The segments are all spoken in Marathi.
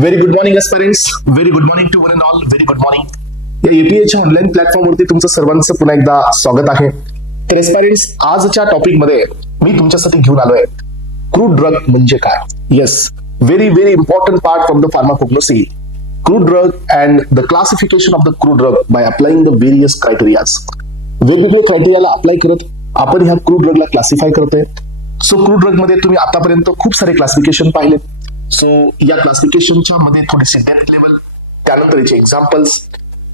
Very good morning aspirants, very good morning to one and all, very good morning. या एपीएच्या ऑनलाईन प्लॅटफॉर्मवरती तुमचं सर्वांचं पुन्हा एकदा स्वागत आहे. तर एस्पायरंट्स, आजच्या टॉपिकमध्ये मी तुमच्यासाठी घेऊन आलोय क्रूड ड्रग म्हणजे काय. Yes, very very important part from the pharmacognosy. Crude drug and the classification of the crude drug by applying the various criterias. वेगवेगळे क्रायटेरियाला अप्लाय करत आपण ह्या क्रूड ड्रगला क्लासिफाय करतोय. सो क्रूड ड्रग मध्ये तुम्ही आतापर्यंत खूप सारे क्लासिफिकेशन पाहिले. सो या क्लासिफिकेशनच्या मध्ये थोडेसे डेप्थ लेवल, त्यानंतर याचे एक्झाम्पल्स,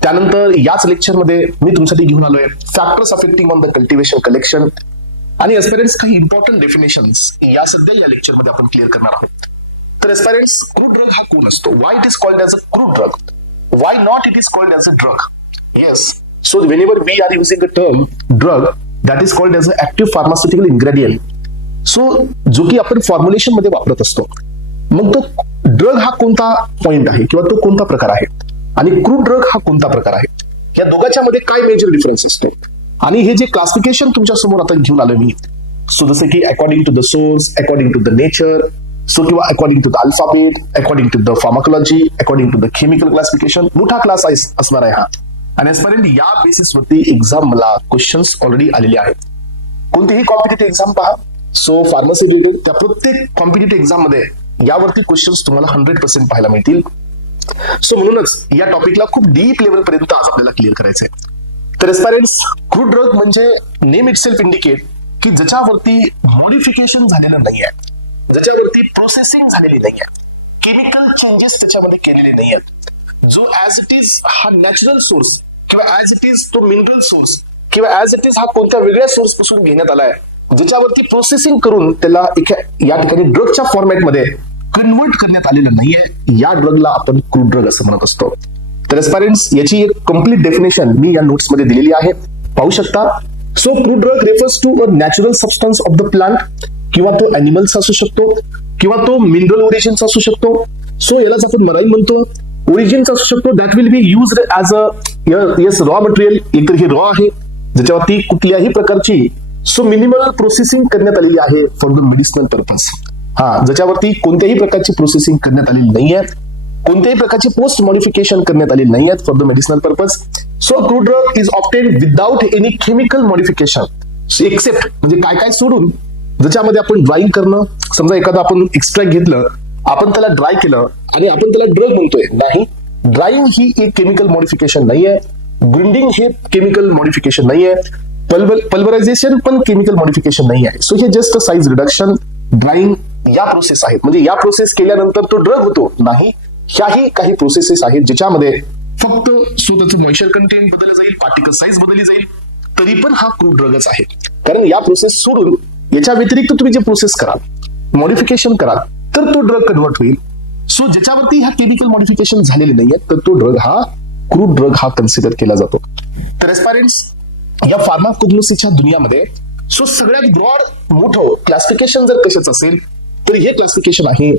त्यानंतर याच लेक्चरमध्ये मी तुमच्यासाठी घेऊन आलोय factors affecting on the cultivation collection आणि एस्पायरंट्स काही इम्पॉर्टंट डेफिनेशन्स या सध्या या लेक्चरमध्ये आपण क्लिअर करणार आहोत. तर एस्पायरंट्स, क्रूड ड्रग हा कोण असतो? Why it is called as a crude drug? Why not it is called as a drug? Yes, so whenever we are using a term drug that is called as a active pharmaceutical ingredient, so जो की आपण फॉर्म्युलेशन मध्ये वापरत असतो. मग तो ड्रग हा कोणता पॉइंट आहे किंवा तो कोणता प्रकार आहे आणि क्रूड ड्रग हा कोणता प्रकार आहे, या दोघांच्या मध्ये काय मेजर डिफरन्स असतो. आणि हे जे क्लासिफिकेशन तुमच्या समोर आता घेऊन आलो मी, सो जसं की according to the source, according to the nature, so किंवा according to the alphabet, according to the pharmacology, according to the chemical classification, मोठा क्लास असणार आहे हा. आणि आजपर्यंत या बेसिसवरती एक्झाम मला क्वेश्चन्स ऑलरेडी आलेले आहेत. कोणतीही कॉम्पिटेटिव्ह एक्झाम पहा, सो फार्मसी रिलेटेड त्या प्रत्येक कॉम्पिटेटिव्ह एक्झाम मध्ये यावरती क्वेश्चन्स तुम्हाला 100% पाहायला मिळतील. सो म्हणूनच या टॉपिकला खूप डीप लेवल पर्यंत आज आपल्याला क्लिअर करायचंय. तर एस्पायरंट्स, क्रूड ड्रग म्हणजे नेम इटसेल्फ इंडिकेट की ज्याच्यावरती मॉडिफिकेशन झालेलं नाहीये, ज्याच्यावरती प्रोसेसिंग झालेली नाहीये, केमिकल चेंजेस त्याच्यामध्ये केलेले नाहीयेत, जो ऍज इट इज हा नॅचरल सोर्स किंवा ऍज इट इज तो मिनरल सोर्स किंवा ऍज इट इज हा कोणत्या वेगळ्या सोर्स पासून घेण्यात आलाय, ज्याच्यावरती प्रोसेसिंग करून त्याला या ठिकाणी ड्रगच्या फॉर्मॅटमध्ये कन्वर्ट करण्यात आलेलं नाहीये, या ड्रगला आपण क्रूड ड्रग असं म्हणत असतो. तर एस्पायरंट्स, याची एक कम्प्लीट डेफिनेशन मी या नोट्स मध्ये दिलेली आहे, पाहू शकता. So crude drug refers to a natural substance of the plant, किंवा तो अॅनिमल्स असू शकतो किंवा तो मिनरल ओरिजिनचा असू शकतो. सो यालाच आपण मराईन म्हणतो. ओरिजिनचा असू शकतो, that will be used as a yes raw material. एकतर हे रॉ आहे ज्याच्यावरती कुठल्याही प्रकारची सो मिनिमल प्रोसेसिंग करण्यात आलेली आहे फॉर द मेडिसिनल पर्पज. ज्याच्यावरती कोणत्याही प्रकारची प्रोसेसिंग करण्यात आलेली नाहीये, कोणत्याही प्रकारची पोस्ट मॉडिफिकेशन करण्यात आलेली नाहीये for the medicinal purpose. So crude drug is obtain without any chemical modification, except म्हणजे काय काय सोडून, ज्याच्यामध्ये आपण ड्राईंग करणं, समजा एखादं आपण एक्स्ट्रॅक्ट घेतलं, आपण त्याला ड्राय केलं आणि आपण त्याला ड्रग म्हणतोय. नाही, ड्राईंग ही एक केमिकल मॉडिफिकेशन नाहीये, ग्रिंडिंग हे केमिकल मॉडिफिकेशन नाहीये, पल्वरायझेशन पण केमिकल मॉडिफिकेशन नाही आहे. सो हे जस्ट साईज रिडक्शन, ड्राईंग या प्रोसेस आहेत. म्हणजे या प्रोसेस केल्यानंतर तो ड्रग होतो नाही, ह्याही काही प्रोसेसेस आहेत ज्याच्यामध्ये फक्त स्वतःचं मॉइश्चर कंटेंट बदललं जाईल, पार्टिकल साईज बदलली जाईल, तरी पण हा क्रूड ड्रगच आहे. कारण या प्रोसेस सोडून याच्या व्यतिरिक्त तुम्ही जे प्रोसेस कराल, मॉडिफिकेशन कराल, तर तो ड्रग कन्वर्ट होईल. सो ज्याच्यावरती ह्या केमिकल मॉडिफिकेशन झालेले नाहीये, तर तो ड्रग हा क्रूड ड्रग हा कन्सिडर केला जातो. तर एस्पायरंट्स, या फार्माकोग्नोसीच्या दुनियामध्ये सो सगळ्यात ब्रॉड मोठं क्लासिफिकेशन जर कशाच असेल तर हे क्लासिफिकेशन आहे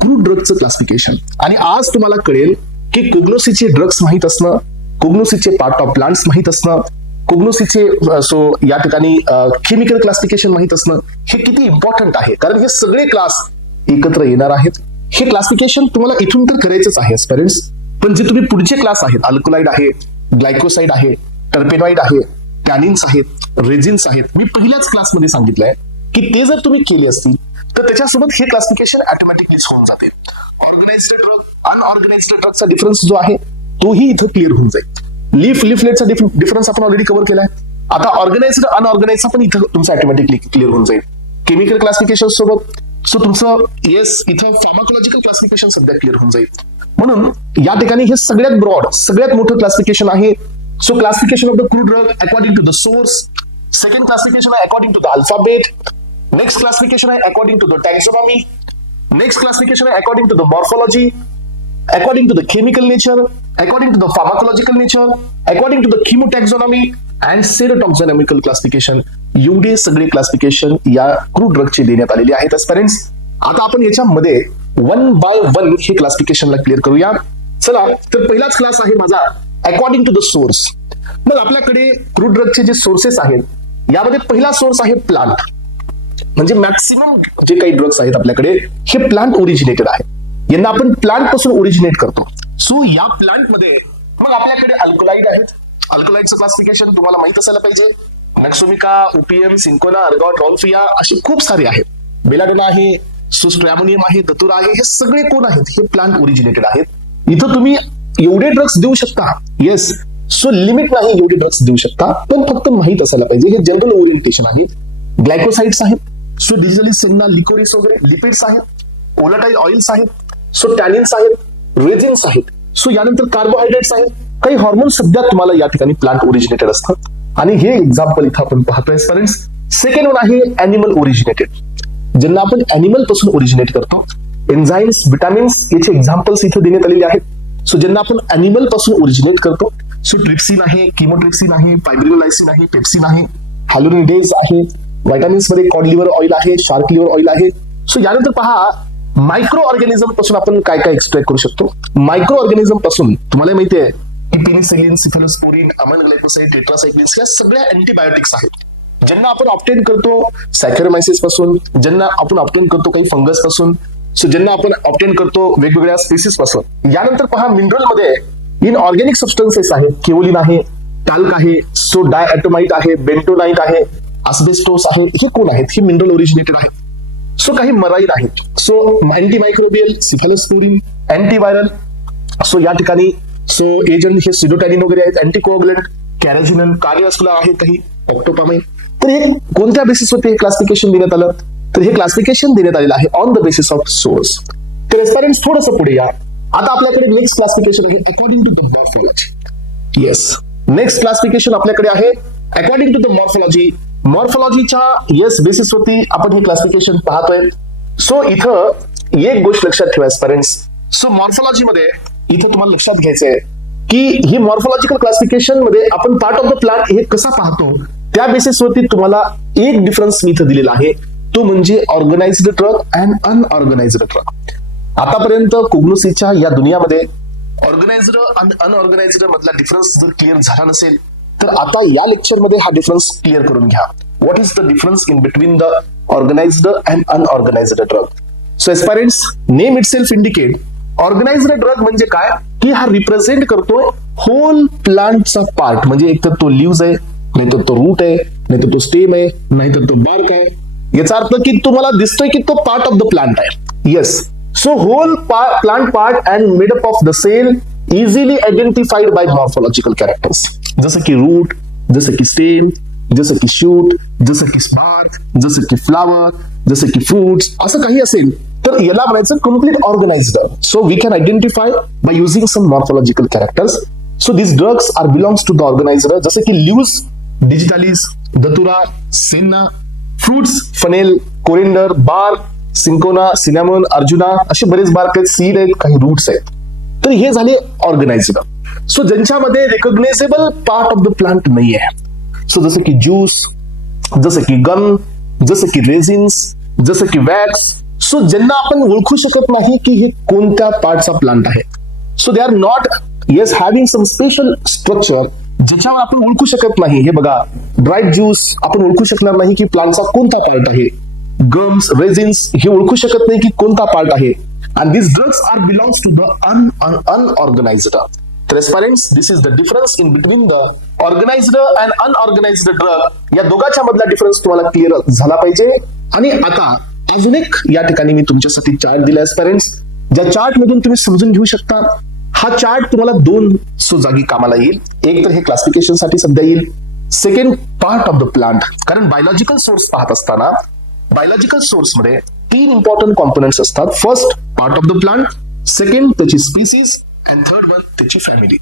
क्रूड ड्रगचं क्लासिफिकेशन. आणि आज तुम्हाला कळेल की कोग्नोसीचे ड्रग्स माहित असणं, कोग्नोसीचे पार्ट ऑफ प्लांट्स माहित असणं, कोग्नोसीचे सो या ठिकाणी केमिकल क्लासिफिकेशन माहित असणं हे किती इम्पॉर्टंट आहे. कारण हे सगळे क्लास एकत्र येणार आहेत. हे क्लासिफिकेशन तुम्हाला इथून तर करायचंच आहे पेरेंट्स, पण जे तुम्ही पुढचे क्लास आहेत, अल्कलाइड आहे, ग्लायकोसाइड आहे, टर्पेनॉइड आहे, टॅनिन्स आहेत, रेजिन्स आहेत, मी पहिल्याच क्लासमध्ये सांगितलंय की ते जर तुम्ही केले असतील तर त्याच्यासोबत हे क्लासिफिकेशन ऑटोमॅटिकली होऊन जाते. ऑर्गनाइज्ड ड्रग, अनऑर्गनाइज्ड ड्रगचा डिफरन्स जो आहे तोही इथं क्लिअर होऊन जाईल. लिफलेटचा डिफरन्स आपण ऑलरेडी कव्हर केलाय. आता ऑर्गनाइज्ड अनऑर्गनाइज्ड पण इथं तुमचं ऑटोमॅटिकली क्लिअर होऊन जाईल. केमिकल क्लासिफिकेशन सोबत सो तुमचं येस इथं फार्माकोलॉजिकल क्लासिफिकेशन सध्या क्लिअर होऊन जाईल. म्हणून या ठिकाणी हे सगळ्यात ब्रॉड, सगळ्यात मोठं क्लासिफिकेशन आहे. So classification of the crude drug according to the source. Second classification is according to the alphabet. Next classification is according to the taxonomy. Next classification is according to the morphology, according to the chemical nature, according to the pharmacological nature, according to the chemotaxonomy and serotoxonomical classification. एवढे सगळे क्लासिफिकेशन या क्रूड ड्रगचे देण्यात आलेले आहेत पेरेंट्स. आता आपण याच्यामध्ये वन बाय वन हे क्लासिफिकेशनला क्लिअर करूया. चला, तर पहिलाच क्लास आहे माझा अकॉर्डिंग टू द सोर्स. मग आपल्याकडे क्रूड ड्रगचे जे सोर्सेस आहेत, यामध्ये पहिला सोर्स आहे प्लांट. म्हणजे मॅक्सिमम जे काही ड्रग्स आहेत आपल्याकडे हे प्लांट ओरिजिनेटेड आहे. यांना आपण प्लांट पासून ओरिजिनेट करतो. सो या प्लांट मध्ये मग आपल्याकडे अल्कलाइड आहेत. अल्कलाइडचं क्लासिफिकेशन तुम्हाला माहित असायला पाहिजे. Nux vomica, opium, cinchona, ergot, Rauwolfia असे खूप सारे आहेत. बेलाडोना आहे, सुस्ट्रॅमोनियम आहे, दतुरा आहे. हे सगळे कोण आहेत? हे प्लांट ओरिजिनेटेड आहेत. इथं तुम्ही एवढे ड्रग्स देऊ शकता. येस, सो लिमिट नाही एवढे ड्रग्स देऊ शकता, पण फक्त माहित असायला पाहिजे. हे जनरल ओरिएंटेशन आहे. ग्लायकोसाइड्स आहेत. सो डिजिटली सेन्ना, लिकोरिस वगैरे. लिपिड्स आहेत, ओलाटाईल ऑइल्स आहेत. सो टॅनिन्स आहेत, रेजिन्स आहेत. सो यानंतर कार्बोहायड्रेट्स आहेत. काही हॉर्मोन सध्या तुम्हाला या ठिकाणी प्लांट ओरिजिनेटेड असतात आणि हे एक्झाम्पल इथं आपण पाहतोय स्टुडंट्स. सेकंड वन आहे अॅनिमल ओरिजिनेटेड, ज्यांना आपण अॅनिमल पासून ओरिजिनेट करतो. एन्झाइम्स, विटामिन्स याचे एक्झाम्पल्स इथे देण्यात आलेले आहेत. सो ज्यांना आपण अॅनिमल पासून ओरिजिनेट करतो. सो ट्रिप्सिन आहे, किमोट्रिप्सिन आहे, फायब्रिनोलायसिन आहे, पेप्सिन आहे, हॅलोनिडेज आहे. व्हिटॅमिन्स मध्ये कॉड लिव्हर ऑइल आहे, शार्क लिव्हर ऑइल आहे. सो यानंतर पहा मायक्रो ऑर्गॅनिझम पासून आपण काय काय एक्सट्रॅक्ट करू शकतो. मायक्रो ऑर्गॅनिझम पासून तुम्हाला माहिती आहे की पेनिसिलिन, सिफेलोस्पोरिन, अमायनो ग्लायकोसाइड, टेट्रासायक्लिन्स या सगळ्या अँटीबायोटिक्स आहेत, ज्यांना आपण ऑब्टेन करतो सॅकॅरोमायसिस पासून, ज्यांना आपण ऑब्टेन करतो काही फंगस पासून. सो ज्यांना आपण ऑब्टेन करतो वेगवेगळ्या स्पीसीज पासून. यानंतर पहा मिनरल मध्ये इन ऑर्गॅनिक सबस्टन्सेस आहेत. केओलिन आहे, टाल्क आहे, सो डायॲटोमाइट आहे, बेंटोनाइट आहे, अस्बेस्टोस आहे. हे कोण आहेत? हे मिनरल ओरिजिनेटेड आहेत. सो काही मराईन आहेत. So antimicrobial, cephalosporin, antiviral. So या ठिकाणी सो एजंट हे सिडोटॅनिन वगैरे आहेत, अँटीकोअगुलंट, कॅरोजिनन, कार्डिओव्हास्क्युलर आहेत काही, ऑक्टोपामाइन. तर हे कोणत्या बेसिसवरती हे क्लासिफिकेशन देण्यात आलं? तर हे क्लासिफिकेशन देण्यात आलेलं आहे on the basis of source. तर एस्पायरंट्स थोडंसं पुढे या. आता आपल्याकडे नेक्स्ट क्लासिफिकेशन आहे according to the morphology. Yes, next classification आपल्याकडे आहे अकॉर्डिंग टू द मॉर्फोलॉजी. मॉर्फोलॉजीच्या येस बेसिसवरती आपण हे क्लासिफिकेशन पाहतोय. सो इथं एक गोष्ट लक्षात ठेवा एस्पायरंट्स. सो मॉर्फोलॉजी मध्ये इथं तुम्हाला लक्षात घ्यायचंय की ही मॉर्फोलॉजिकल क्लासिफिकेशन मध्ये आपण पार्ट ऑफ द प्लांट हे कसा पाहतो त्या बेसिसवरती तुम्हाला एक डिफरन्स इथं दिलेला आहे. तो म्हणजे organised drug and unorganised drug. आतापर्यंत कोग्नोसीच्या या दुनियामध्ये ऑर्गनाइज्ड आणि अनऑर्गनाइज्ड मधला डिफरन्स जर क्लिअर झाला नसेल तर आता या लेक्चर मध्ये हा डिफरन्स क्लिअर करून घ्या. What is the difference in between the organised and unorganised drug. So aspirants name itself indicate organised drug म्हणजे काय की हा रिप्रेझेंट करतोय होल प्लांटचा पार्ट. म्हणजे एक तर तो लिव्ज आहे, नाहीतर तो रूट आहे, नाहीतर तो स्टेम आहे, नाहीतर तो बार्क आहे. याचा अर्थ की तुम्हाला दिसतोय की तो पार्ट ऑफ द प्लांट आहे. Yes, so whole plant part and made up of the cell easily identified by morphological characters. जसं की रूट, जसं की स्टेम, जसं की शूट, जसं की बार्क, जसं की फ्लावर, जसं की फ्रुट्स, असं काही असेल तर याला म्हणायचं complete organised. So we can identify by using some morphological characters. So this drugs are belongs to the organised, जसं की leaves, digitalis, datura, senna, fruits, fennel, coriander, bark, cinchona, cinnamon, arjuna असे बरेच बार्क आहेत, सीड आहेत, काही रूट्स आहेत. तर हे झाले ऑर्गनाइज्ड. सो ज्यांच्यामध्ये रिकॉग्नायझेबल पार्ट ऑफ द प्लांट नाही आहे. सो जसं की ज्यूस, जसं की गम, जसं की रेझिन्स, जसं की वॅक्स. सो ज्यांना आपण ओळखू शकत नाही की हे कोणत्या पार्टचा प्लांट आहे. So they are not yes having some special structure ज्याच्यावर आपण ओळखू शकत नाही. हे बघा, ड्राईड ज्यूस आपण ओळखू शकणार नाही की प्लांटचा कोणता पार्ट आहे. गम्स, रेझिन्स हे ओळखू शकत नाही की कोणता पार्ट आहे. And this drugs are belongs to the unorganised. तर aspirants this is the difference in between the organised and unorganised drug. या दोघांच्या मधला डिफरन्स तुम्हाला क्लिअर झाला पाहिजे. आणि आता अजून एक या ठिकाणी मी तुमच्यासाठी चार्ट दिला एस्पायरंट्स, ज्या चार्ट मधून तुम्ही समजून घेऊ शकता. हा चार्ट तुम्हाला दोन जागी कामाला येईल. एक तर हे क्लासिफिकेशन साठी सध्या येईल, second part of the plant. कारण बायोलॉजिकल सोर्स पाहत असताना बायोलॉजिकल सोर्स मध्ये तीन इम्पॉर्टंट कॉम्पोनंट्स असतात. First part of the plant, second त्याची स्पीसीज अँड थर्ड वन त्याची फॅमिली.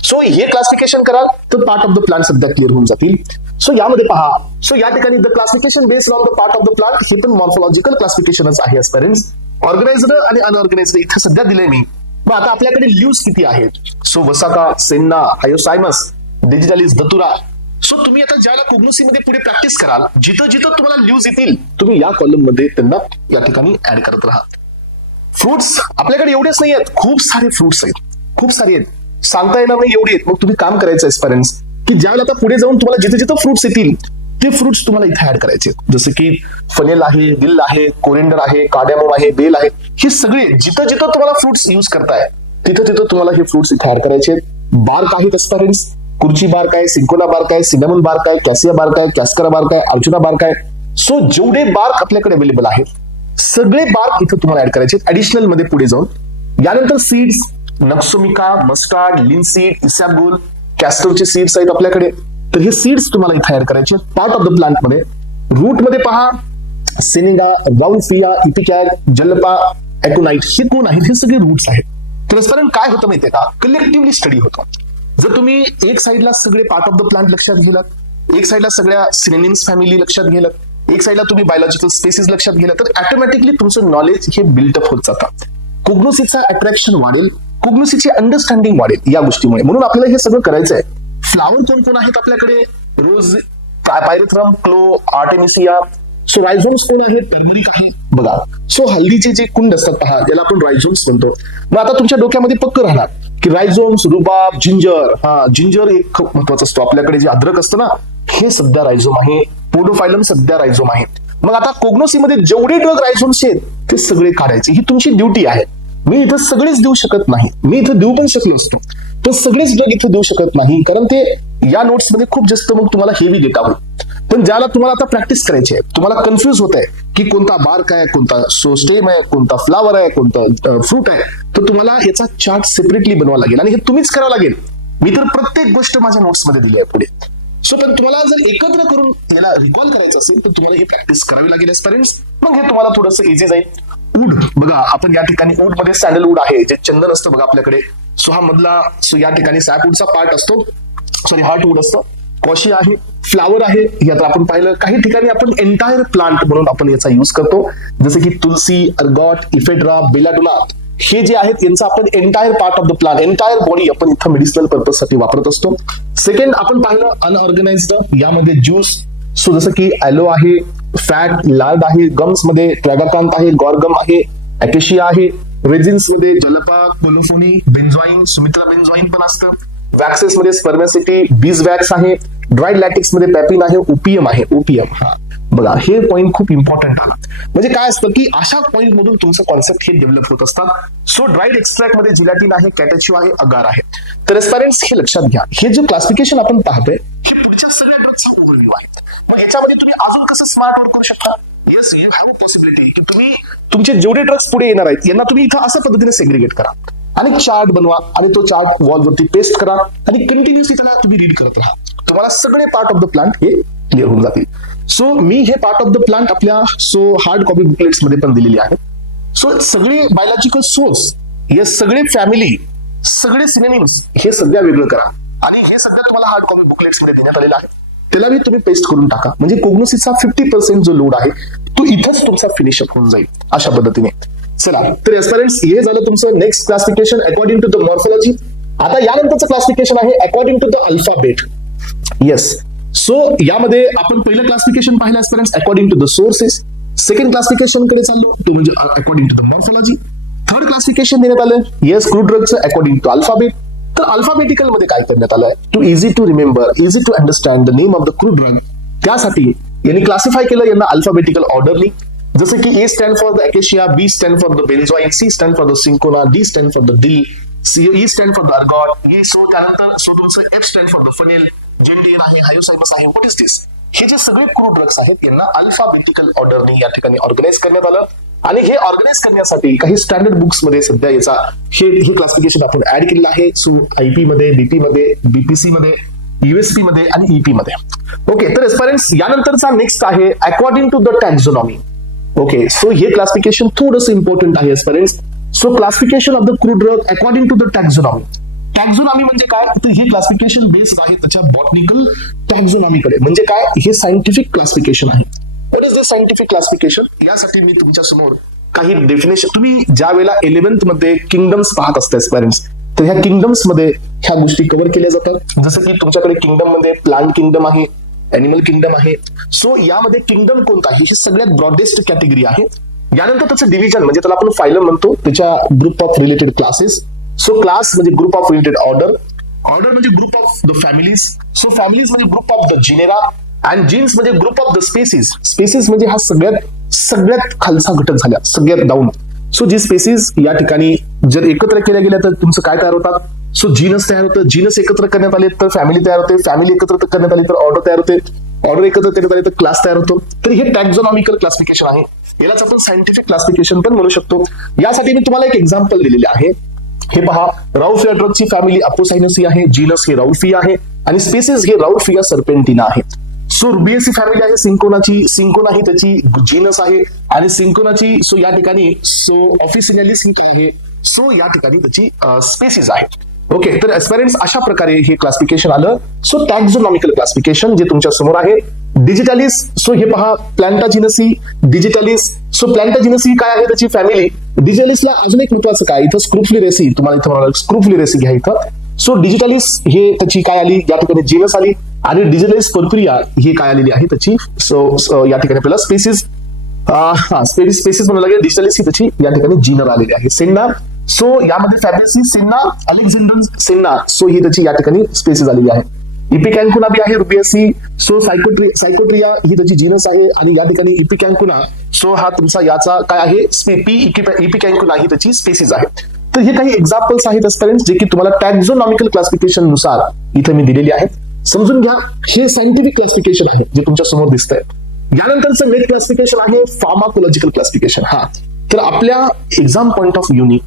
सो हे क्लासिफिकेशन कराल तर पार्ट ऑफ द प्लांट सध्या क्लिअर होऊन जातील. सो यामध्ये पहा, सो या ठिकाणी the classification based on the part of the plant हे पण मॉर्फोलॉजिकल क्लासिफिकेशनच आहे एस्पायरंट्स. ऑर्गनाइज्ड आणि अनऑर्गनाइज्ड इथे सध्या दिले मी. मग आता आपल्याकडे लिव्स किती आहेत? So वसाका, senna, हायोसायमस, digitalis, दतुरा. सो तुम्ही आता ज्याला कोग्नोसी मध्ये पुढे प्रॅक्टिस कराल, जिथं जिथं तुम्हाला लिव्स येतील तुम्ही या कॉलम मध्ये त्यांना या ठिकाणी ऍड करत राहा. फ्रुट्स आपल्याकडे एवढेच नाही आहेत, खूप सारे फ्रुट्स आहेत, खूप सारे आहेत, सांगता येणार नाही एवढे आहेत. मग तुम्ही काम करायचं एस्पायरंट्स की ज्यावेळेला आता पुढे जाऊन तुम्हाला जिथे जिथं फ्रुट्स येतील ते फ्रुट्स तुम्हाला इथे ऍड करायचे, जसं की फनेल आहे, दिल आहे, कोरिंडर आहे, कार्डामोम आहे, बेल आहे. हे सगळे जिथं जिथं तुम्हाला फ्रुट्स युज करताय तिथं तिथं तुम्हाला हे फ्रुट्स इथे ऍड करायचे. बार्क आहे एस्पॅरेंट्स, कुर्ची बार्क आहे, सिंकोना बार्क आहे, सिनेमन बार्क आहे, कॅसिया बार्क आहे, कॅस्करा बार्क आहे, अर्जुना बार्क आहे. सो जेवढे बार्क आपल्याकडे अवेलेबल आहेत सगळे बार्क इथे तुम्हाला ऍड करायचे ऍडिशनल मध्ये पुढे जाऊन. यानंतर seeds, nux vomica, mustard, linseed, इसाबुल, कॅस्टरचे seeds आहेत आपल्याकडे. तर हे सीड्स तुम्हाला इथे ऍड करायचे पार्ट ऑफ द प्लांट मध्ये. रूट मध्ये पहा सेनेगा, राउंडफिया, इपिकॅग, जलपा, ॲकोनाइट हे कोण आहेत? हे सगळे रूट्स आहेत. ट्रान्सपरंट काय होतं माहितीये का, कलेक्टिव्हली स्टडी होतो. जर तुम्ही एक साईडला सगळे पार्ट ऑफ द प्लांट लक्षात गेलात, एक साईडला सगळ्या सिनोनिम्स फॅमिली लक्षात गेलात, एक साईडला तुम्ही बायोलॉजिकल स्पेसिस लक्षात गेला, तर ऑटोमॅटिकली तुमचं नॉलेज हे बिल्डअप होत जातं. कोग्नोसिसचा अट्रॅक्शन वाढेल, कोग्नोसिसची अंडरस्टँडिंग वाढेल या गोष्टीमुळे. म्हणून आपल्याला हे सगळं करायचं आहे. फ्लावर कोण कोण आहेत आपल्याकडे? रोज, पायरेथ्रम, क्लो, आर्टेमिसिया. सो रायझोम्स कोण आहेत? टर्मरिक आहे बघा. सो हल्दीचे जे कुंड असतात पहा, त्याला आपण रायझोम्स म्हणतो. मग आता तुमच्या डोक्यामध्ये पक्क राहणार की रायझोम्स, रुबाब, जिंजर. जिंजर एक खूप महत्वाचा असतो. आपल्याकडे जे अद्रक असतं ना, हे सध्या रायझोम आहे. पोडोफायलम सध्या रायझोम आहे. मग आता कोग्नोसीमध्ये जेवढे ड्रग रायझोम्स आहेत ते सगळे काढायचे, ही तुमची ड्युटी आहे. मी इथं सगळेच देऊ शकत नाही, मी इथं देऊ पण शकलो असतो, पण सगळेच ड्रग इथं देऊ शकत नाही, कारण ते या नोट्स मध्ये खूप जास्त मग तुम्हाला हेवी डेटा होईल. पण ज्याला तुम्हाला आता प्रॅक्टिस करायची आहे, तुम्हाला कन्फ्युज होत आहे की कोणता बार्क आहे, कोणता स्टेम आहे, कोणता फ्लावर आहे, कोणता फ्रूट आहे, तर तुम्हाला याचा चार्ट सेपरेटली बनवावा लागेल आणि हे तुम्हीच करावं लागेल. मी तर प्रत्येक गोष्ट माझ्या नोट्स मध्ये दिली आहे पुढे. सो पण तुम्हाला जर एकत्र करून याला रिकॉल करायचं असेल तर तुम्हाला ही प्रॅक्टिस करावी लागेल एस्पॅरेंट्स. मग हे तुम्हाला थोडंसं इझी जाईल. वूड बघा, आपण या ठिकाणी वूड मध्ये सॅन्डलवूड आहे, जे चंदन असतं बघा आपल्याकडे. सो हा मधला, सो या ठिकाणी सॅपवूडचा पार्ट असतो, सॉरी हार्टवूड असतं. कॉशी आहे, फ्लावर आहे, यात आपण पाहिलं. काही ठिकाणी आपण एंटायर प्लांट म्हणून आपण याचा युज करतो, जसं की तुलसी, अर्गॉट, इफेड्रा, बेलाडोला. हे जे आहेत यांचा आपण entire part of the plant, entire body आपण इथं मेडिसिनल पर्पज साठी वापरत असतो. सेकंड आपण पाहिलं अनऑर्गनाइज्ड, यामध्ये ज्यूस. सो जसं की ॲलो आहे, फॅट, लार्ड आहे, गम्स मध्ये ट्रॅगाकांत आहे, गॉर्गम आहे, अकेशिया आहे, रेझिन्स मध्ये जलपा, कोलोफोनी, बेन्झॉइन, सुमित्रा बेन्झॉइन पण असतं. वॅक्सेस मध्ये स्पर्मॅसिटी, बीज वॅक्स आहे, ड्राईड लॅटिक्स मध्ये पॅपिन आहे, ओपीएम आहे, ओपीएम. हा बघा, हे पॉईंट खूप इम्पॉर्टंट आहे. म्हणजे काय असतं की अशा पॉईंट मधून तुमचं कॉन्सेप्ट हे डेव्हलप होत असतात. सो ड्राईड एक्स्ट्रॅक्ट मध्ये जिलॅटिन आहे, कॅटॅच्यू आहे, अगार आहे. तर एस्पॅरेंट्स हे लक्षात घ्या, हे जे क्लासिफिकेशन आपण पाहतोय हे पुढच्या सगळ्या ड्रग्सचा ओव्हरव्ह्यू आहे. मग याच्यामध्ये तुम्ही अजून कसं स्मार्ट वर्क करू शकता? Yes, you have a possibility की तुम्ही तुमचे जेवढे ड्रग्स पुढे येणार आहेत यांना तुम्ही इथं अशा पद्धतीने सेग्रिगेट करा आणि चार्ट बनवा आणि तो चार्ट वॉलवरती पेस्ट करा आणि कंटिन्युअसली त्याला तुम्ही रीड करत राहा. तुम्हाला सगळे पार्ट ऑफ द प्लांट हे क्लिअर होऊन जातील. सो मी हे पार्ट ऑफ द प्लांट आपल्या हार्ड कॉपी बुकलेट्स मध्ये पण दिलेली आहे. सो सगळे बायोलॉजिकल सोर्स, हे सगळे फॅमिली, सगळे सिनोनिम्स हे सगळं वेगळं करा आणि हे सगळं तुम्हाला हार्ड कॉपी बुकलेट्स मध्ये देण्यात आलेलं आहे. त्याला मी तुम्ही पेस्ट करून टाका, म्हणजे कोग्नोसिसचा 50% जो लोड आहे तो इथंच तुमचा फिनिश अप होऊन जाईल अशा पद्धतीने. चला, तर एस्पॅरेंट्स हे झालं तुमचं next classification according to the morphology. आता यानंतरचं क्लासिफिकेशन आहे according to the alphabet. Yes, so यामध्ये आपण पहिलं क्लासिफिकेशन पाहिलं aspirants according to the sources. Second classification कडे चाललो, तो म्हणजे according to the morphology. Third classification देण्यात आलं येस क्रूड ड्रगचं अकॉर्डिंग टू अल्फाबेट. तर अल्फाबेटिकल मध्ये काय करण्यात आलंय? To easy to remember, easy to understand the name of the crude drug. त्यासाठी यांनी क्लासिफाय केलं यांना अल्फाबेटिकल ऑर्डरली. जसं की A stand for the acacia, B stand for the benzoin, C stand for the cinchona, D stand for the dill, E stand for the ergot, so त्यानंतर सो तुमचं F stand for the fennel, gentian आहे, हायोसायमस आहे. What is this? हे जे सगळे क्रूड ड्रग्स आहेत यांना अल्फाबेटिकल ऑर्डरने या ठिकाणी ऑर्गनाइज करण्यात आलं आणि हे ऑर्गनाइज करण्यासाठी काही स्टँडर्ड बुक्स मध्ये सध्या याचा हे क्लासिफिकेशन आपण ऍड केलेलं आहे. सो आयपी मध्ये, बीपी मध्ये, बीपीसी मध्ये, युएसपी मध्ये आणि ईपी मध्ये. ओके, तर एस्पॅरेंट्स यानंतरचा नेक्स्ट आहे according to the taxonomy. Okay, so हे क्लासिफिकेशन थोडंसं इम्पॉर्टंट आहे aspirants. So classification of the crude drug according to the taxonomy. Taxonomy म्हणजे काय? तर हे क्लासिफिकेशन बेस्ड आहे त्याच्या बॉटनिकल टॅक्झोनॉमीकडे. म्हणजे काय? हे सायंटिफिक क्लासिफिकेशन आहे. What is the scientific classification? यासाठी मी तुमच्या समोर काही डेफिनेशन, तुम्ही ज्या वेळेला 11th मध्ये किंगडम्स पाहत असता पेरेंट्स, तर ह्या किंगडम्स मध्ये ह्या गोष्टी कव्हर केल्या जातात. जसं की तुमच्याकडे किंगडम मध्ये प्लांट किंगडम आहे, अॅनिमल किंगडम आहे. सो यामध्ये किंगडम कोणता आहे? ही सगळ्यात ब्रॉडेस्ट कॅटेगरी आहे. यानंतर त्याचं डिव्हिजन म्हणजे त्याला आपण फायलम म्हणतो, त्याच्या group of related classes. So class म्हणजे group of related order, order म्हणजे group of the families. So families म्हणजे group of the genera. And genus म्हणजे group of the species. Species म्हणजे हा सगळ्यात खालचा घटक झाला, सगळ्यात डाऊन. सो जी स्पेसिस या ठिकाणी जर एकत्र केल्या गेल्या तर तुमचं काय तयार होतात? सो जीनस तयार होतं. जीनस एकत्र करण्यात आले तर फॅमिली तयार होते. फॅमिली एकत्र करण्यात आली तर ऑर्डर तयार होते. ऑर्डर एकत्र करण्यात आले तर क्लास तयार होतो. तर हे टॅक्झॉनॉमिकल क्लासिफिकेशन आहे. यालाच आपण सायंटिफिक क्लासिफिकेशन पण म्हणू शकतो. यासाठी मी तुम्हाला एक एक्झाम्पल दिलेले आहे. हे पहा, राउल्फिया ड्रगची फॅमिली अपोसायनसी आहे. जीनस हे राउल्फिया आहे आणि स्पेसिस हे राउल्फिया सर्पेंटिना आहे. सो रुबिएसी फॅमिली आहे सिंकोनाची. सिंकोना ही त्याची जीनस आहे आणि सिंकोनाची सो या ठिकाणी सो ऑफिसिनॅलिस ही आहे. सो या ठिकाणी त्याची स्पेसिस आहे. ओके, तर एस्पेरेंट्स अशा प्रकारे हे क्लासिफिकेशन आलं. सो टॅक्झॉनॉमिकल क्लासिफिकेशन जे तुमच्या समोर आहे. डिजिटॅलिस, सो हे पहा प्लॅन्टाजिनसी, डिजिटॅलिस. सो प्लॅन्टाजिनसी काय आहे त्याची फॅमिली. डिजिटॅलिसला अजून एक महत्वाचं काय, इथं स्क्रूफ्लिरेसी, तुम्हाला इथं म्हणाल स्क्रूफ्लिरेसी घ्या इथं. सो डिजिटॅलिस हे त्याची काय आली, या ठिकाणी जीनस आली आणि डिजिटॅलिस पर्प्रिया हे काय आलेली आहे त्याची सो या ठिकाणी आपल्याला स्पेसिस स्पेसिस म्हणू लागेल. डिजिटॅलिस ही त्याची या ठिकाणी जीनर आलेली आहे. सेन्ना, सो यामध्ये Fabaceae, senna, Alexander senna, so ही त्याची या ठिकाणी स्पेसिस आलेली आहे. इपिकॅन्कुना बी आहे रुबिएसी. सो सायकोट्रिया ही त्याची जीनस आहे आणि या ठिकाणी इपिकॅन्कुना सो हा तुमचा याचा काय आहे इपिकॅन्कुना ही त्याची स्पेसिस आहे. तर हे काही एक्झाम्पल्स आहेत एस्पेरेंट्स जे की तुम्हाला टॅक्झॉनॉमिकल क्लासिफिकेशन नुसार इथे मी दिलेली आहेत. समजून घ्या, हे सायंटिफिक क्लासिफिकेशन आहे जे तुमच्या समोर दिसतंय. यानंतरचं नेक्स्ट क्लासिफिकेशन आहे फार्माकोलॉजिकल क्लासिफिकेशन. तर आपल्या एक्झाम पॉइंट ऑफ व्ह्यूनी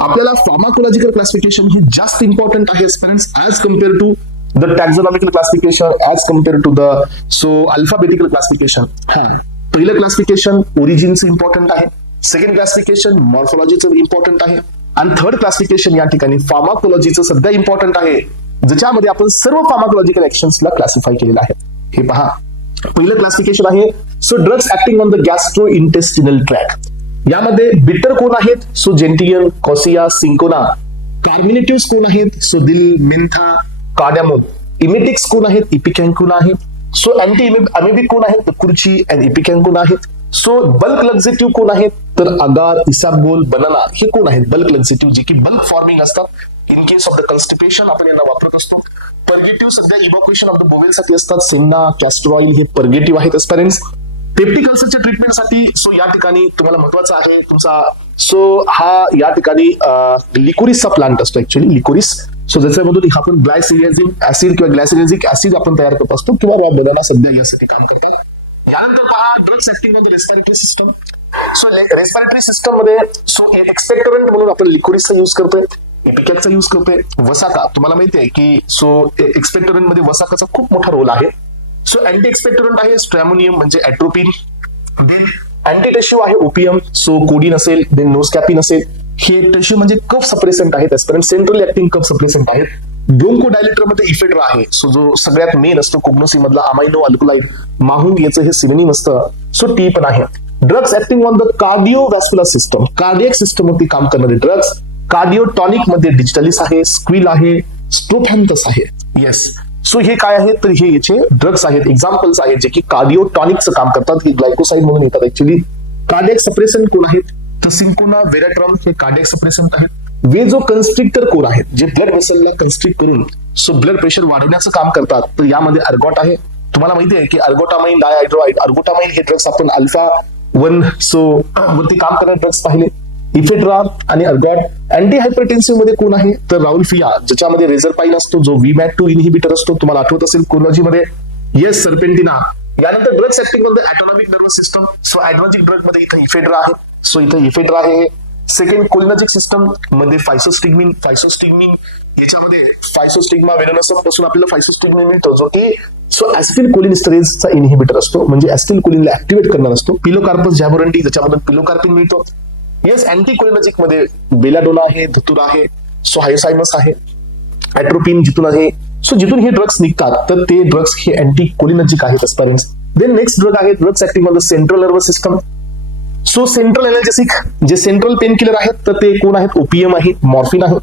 आपल्याला फार्माकोलॉजिकल क्लासिफिकेशन हे जास्त इम्पॉर्टंट आहे aspirants as compare to the taxonomical classification, as compare to the so alphabetical classification. पहिलं क्लासिफिकेशन ओरिजिनचं इम्पॉर्टंट आहे. सेकंड क्लासिफिकेशन मॉर्फोलॉजीचं इम्पॉर्टंट आहे आणि थर्ड क्लासिफिकेशन या ठिकाणी फार्माकोलॉजीचं सध्या इम्पॉर्टंट आहे, ज्याच्यामध्ये आपण सर्व फार्माकोलॉजिकल ऍक्शन्सला क्लासिफाय केलेलं आहे. हे पहा, पहिलं क्लासिफिकेशन आहे so drugs acting on the gastro intestinal tract. यामध्ये बिटर कोण आहेत? So gentian, quassia, cinchona. Carminatives कोण आहेत? सो दिल, मेंथा, कार्डामोम. इमेटिक्स कोण आहेत? इपिकॅन्कुना आहे. सो अँटी अमेबिक कोण आहेत? कुर्ची अँड इपिकॅन्कुना आहेत. सो बल्क लक्झेटिव्ह कोण आहेत? तर अगार, इसाबगोल, बनाना हे कोण आहेत? बल्क लक्झेटिव्ह जे की बल्क फॉर्मिंग असतात. In case of the constipation आपण यांना वापरत असतो. पर्गेटिव्ह सध्या इव्हॅक्युएशन ऑफ द बोवेल साठी असतात. सेन्ना, कॅस्टर ऑइल हे पर्गेटिव्ह आहेत एस्पेरेंट्स. पेप्टिक अल्सरच्या ट्रीटमेंटसाठी सो या ठिकाणी तुम्हाला महत्वाचा आहे तुमचा सो हा या ठिकाणी लिकोरिसचा प्लांट असतो ऍक्च्युअली लिकोरिस. सो ज्याच्यामधून आपण ग्लायसिलिक ऍसिड किंवा ग्लायसिलिक ऍसिड आपण तयार करत असतो किंवा रॉ बनाना सध्या यासाठी काम करतात. यानंतर पहा drugs acting on the respiratory system. So respiratory system मध्ये सो एक्सपेक्टोरंट म्हणून आपण लिकोरिसचा युज करतोय, एपिकॅकचा युज करतोय. वसाका तुम्हाला माहिती आहे की सो एक्सपेक्टोरंट मध्ये वसाकाचा खूप मोठा रोल आहे. सो अँटी एक्सपेक्टोरंट आहे स्ट्रॅमोनियम म्हणजे ॲट्रोपिन. देन अँटी टेश्यू आहे ओपियम. सो कोडीन असेल, देन नोस्कॅपिन असेल. हे टेश्यू म्हणजे कफ सप्रेसंट आहेत एस्पेरेंट, सेंट्रल ऍक्टिंग कफ सप्रेसंट आहेत. ब्रोंकोडायलेटर मध्ये इफेड्रा आहे. सो जो सगळ्यात मेन असतो कोग्नोसी मधला अमायनो अल्कलाइड माहून याचं हे सिनोनिम असतं. सो टी पण आहे. Drugs acting on the cardiovascular system, cardiac system वरती काम करणारे ड्रग्स. कार्डिओटॉनिक मध्ये डिजिटलिस आहे, स्क्विल आहे, स्ट्रोफॅन्थस आहे. येस, सो हे काय आहेत तर हे याचे ड्रग्स आहेत, एक्झाम्पल्स आहेत जे की कार्डिओटॉनिकचं काम करतात. हे ग्लायकोसाइड म्हणून येतात ऍक्च्युअली. कार्डियक सप्रेसंट कोण आहेत तर सिंकोना, वेराट्रम हे कार्डियक सप्रेसंट आहेत. वेजो कन्स्ट्रिक्टर कोण आहेत जे ब्लड वेसलला कन्स्ट्रिक्ट करून सो ब्लड प्रेशर वाढवण्याचं काम करतात. तर यामध्ये अर्गॉट आहे. तुम्हाला माहिती आहे की अर्गोटामाइन डायहायड्रोइड, अर्गोटामाइन हे ड्रग्स आपण अल्फा 1 सो वरती काम करणारे ड्रग्स पाहिले. इफेड्रा आणि अर्गॉट. अँटी हायपरटेन्सिव्ह मध्ये कोण आहे तर राउल्फिया, ज्याच्यामध्ये रेझरपाइन असतो जो VMAT2 इनहिबिटर असतो, तुम्हाला आठवत असेल कोलॉजी मध्ये. Yes, serpentina. यानंतर drugs acting on the autonomic nervous system. So ऍडव्हान्सिक ड्रग मध्ये इथे इफेड्रा आहे. सो इथे इफेड्रा आहे. सेकंड कोलिनर्जिक सिस्टम मध्ये फायसोस्टिग्मिन याच्यामध्ये फायसोस्टिग्मा वेनोनसम पासून आपल्याला फायसोस्टिग्मिन मिळतो जो की सो ऍसिटिलकोलिनस्टरेजचा इनहिबिटर असतो, म्हणजे ऍसिटिलकोलिनला ऍक्टिव्हेट करणार असतो. पिलोकार्पस जॅबोरंटी ज्याच्यामधून पिलोकार्पिन मिळतो. येस, अँटीकोलिनर्जिक मध्ये बेलाडोना आहे, धतुरा आहे, सो हायोसायमस आहे, ॲट्रोपिन जिथून आहे. सो जिथून हे ड्रग्स निघतात तर ते ड्रग्स हे अँटीकोलिनर्जिक आहेत एस्पेरेंट्स. देन नेक्स्ट ड्रग आहे drugs acting on the central nervous system. So central analgesic जे सेंट्रल पेन किलर आहेत तर ते कोण आहेत? ओपियम आहे, मॉर्फिन आहे.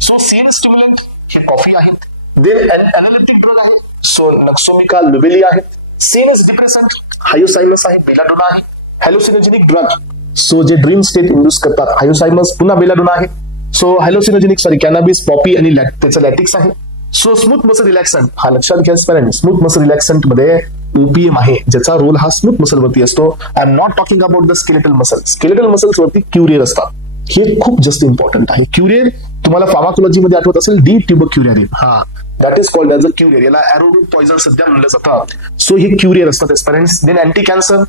सो सीएन स्टिम्युलंट हे कॉफी आहेत. देन एनालिटिक ड्रग आहे सो नक्सोमिका लुबेली आहे. सीएनएस डिप्रेसंट हायोसायमस आहे, बेलाडोना आहे. हॅलोसिनोजेनिक ड्रग सो जे ड्रीम स्टेट इंड्यूस करतात हायोसायमस पुन्हा बेलाडोना आहे. सो हॅलोसिनोजेनिक कॅनॅबिस, पॉपी आणि त्याचं लॅटिक्स आहे. सो स्मूथ मसल रिलॅक्संट हा लक्षात घ्या स्मूथ मसल रिलॅक्संट मध्ये ओपीएम आहे ज्याचा रोल हा स्मूथ मसल वरती असतो. I am not talking about the skeletal muscle. Skeletal muscles वरती क्युरियर असतात. हे खूप जास्त इम्पॉर्टंट आहे. क्युरियर तुम्हाला फार्माकोलॉजी मध्ये आठवत असेल, D tuberculin. That is called as a curare. याला एरोरूट पॉइझन सध्या म्हणलं जातं. सो हे क्युरियर असतात aspirants. Then anti cancer.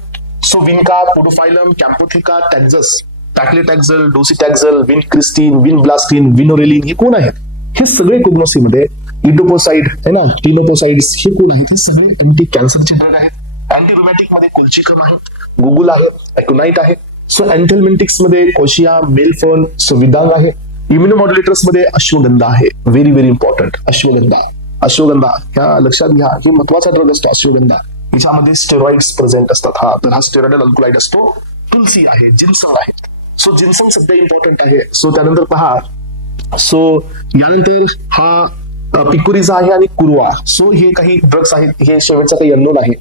So vinca, podophyllum, camptotheca, taxus, paclitaxel, docetaxel, vincristine, vinblastine, vinorelbine हे कोण आहेत? हे सगळे कोग्नोसीमध्ये इटोपोसाइड आहे ना, टिनोपोसाइड्स हे कोण आहेत? हे सगळे अँटी कॅन्सरचे ड्रग आहेत. अँटी रुमॅटिक मध्ये कोल्चिकम आहे, गुगुल आहे, अॅक्युनाइट आहे. सो अँथेलमेंटिक्स मध्ये कोशिया, मेलफर्न, सो विदांग आहे. इम्युनोमॉड्युलेटर्स मध्ये अश्वगंधा आहे. Very very important. अश्वगंधा ह्या लक्षात घ्या. हे महत्वाचा ड्रग असतो अश्वगंधा. याच्यामध्ये स्टेरॉइड्स प्रेझेंट असतात. तर हा स्टेरॉइडल अल्कलाइड असतो. तुलसी आहे, जिन्संग आहे. सो जिन्संग सध्या इम्पॉर्टंट आहे. सो त्यानंतर पहा, सो यानंतर हा पिकुरिजा आहे आणि कुरुआ. सो हे काही ड्रग्स आहेत. हे शेवटचा काही अननोन आहे.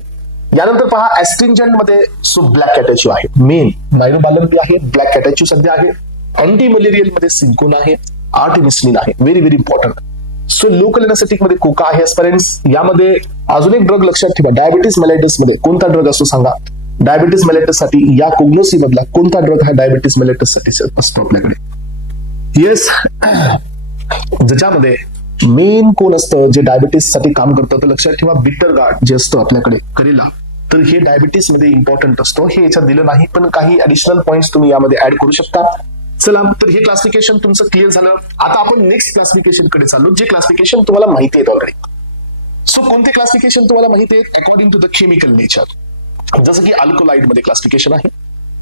यानंतर पहा ऍस्ट्रिंजंट मध्ये सो ब्लॅक कॅटॅच्यू आहे. मेन मायरोबालन आहे, ब्लॅक कॅटॅच्यू सध्या आहे. अँटी मलेरियल मध्ये सिंकोन आहे, आर्टिमिस्लिन आहे. Very very important. So local anaesthetic मध्ये कोका आहे एस्पेरेंट्स. यामध्ये अजून एक ड्रग लक्षात ठेवा. डायबिटीस मेलाइटिस मध्ये कोणता ड्रग असतो सांगा? डायबिटीस मेलाइटिस साठी या कोग्नोसी मधला कोणता ड्रग हा डायबिटीस मेलाइटिस साठी असतो आपल्याकडे? येस, ज्याच्यामध्ये मेन कोण असतं जे डायबिटीस साठी काम करतं? तर लक्षात ठेवा बिटर गार्ड जे असतं आपल्याकडे करेला. तर हे डायबिटीस मध्ये इम्पॉर्टंट असतो. हे याच्यात दिलं नाही, पण काही ऍडिशनल पॉइंट्स तुम्ही यामध्ये ऍड करू शकता. चला, तर हे क्लासिफिकेशन तुमचं क्लिअर झालं. आता आपण नेक्स्ट क्लासिफिकेशन कडे चाललो, जे क्लासिफिकेशन तुम्हाला माहिती आहेत ऑलरेडी. सो कोणते क्लासिफिकेशन तुम्हाला माहिती आहेत? According to the chemical nature. जसं की अल्कोलाइड मध्ये क्लासिफिकेशन आहे,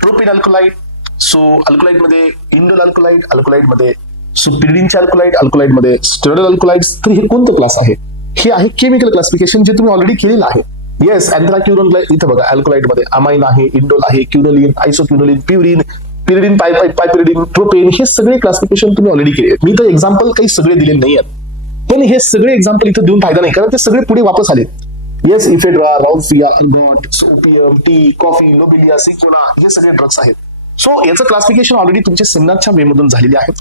प्रोपिन अल्कोलाइड. सो अल्कोलाइड मध्ये इंडोल अल्कोलाइड, अल्कोलाइड मध्ये सो पिरिडीनचे अल्कोलाइड, अल्कोलाइड मध्ये स्टेरॉइड अल्कोलाइड्स. तर हे कोणतं क्लास आहे? हे आहे केमिकल क्लासिफिकेशन जे तुम्ही ऑलरेडी केलेलं आहे. येस, अँथ्राक्युरोन इथं बघा अल्कोलाइड मध्ये अमाइन आहे, इंडोल आहे, क्युनोलिन, आयसोक्युनोलिन, प्युरिन, पिरिडीन, पायपिरिडीन, प्रोपेन हे सगळे क्लासिफिकेशन तुम्ही ऑलरेडी केले. मी तर एक्झाम्पल काही सगळे दिले नाही आहेत, पण हे सगळे एक्झाम्पल इथं देऊन फायदा नाही, कारण ते सगळे पुढे वापस आले. Yes, ephedra, rauwolfia, ergot, opium, tea, coffee, lobelia, cinchona हे सगळे ड्रग्स आहेत. सो याचं क्लासिफिकेशन ऑलरेडी तुमच्या सेमिनारच्या वे मधून झालेले आहे.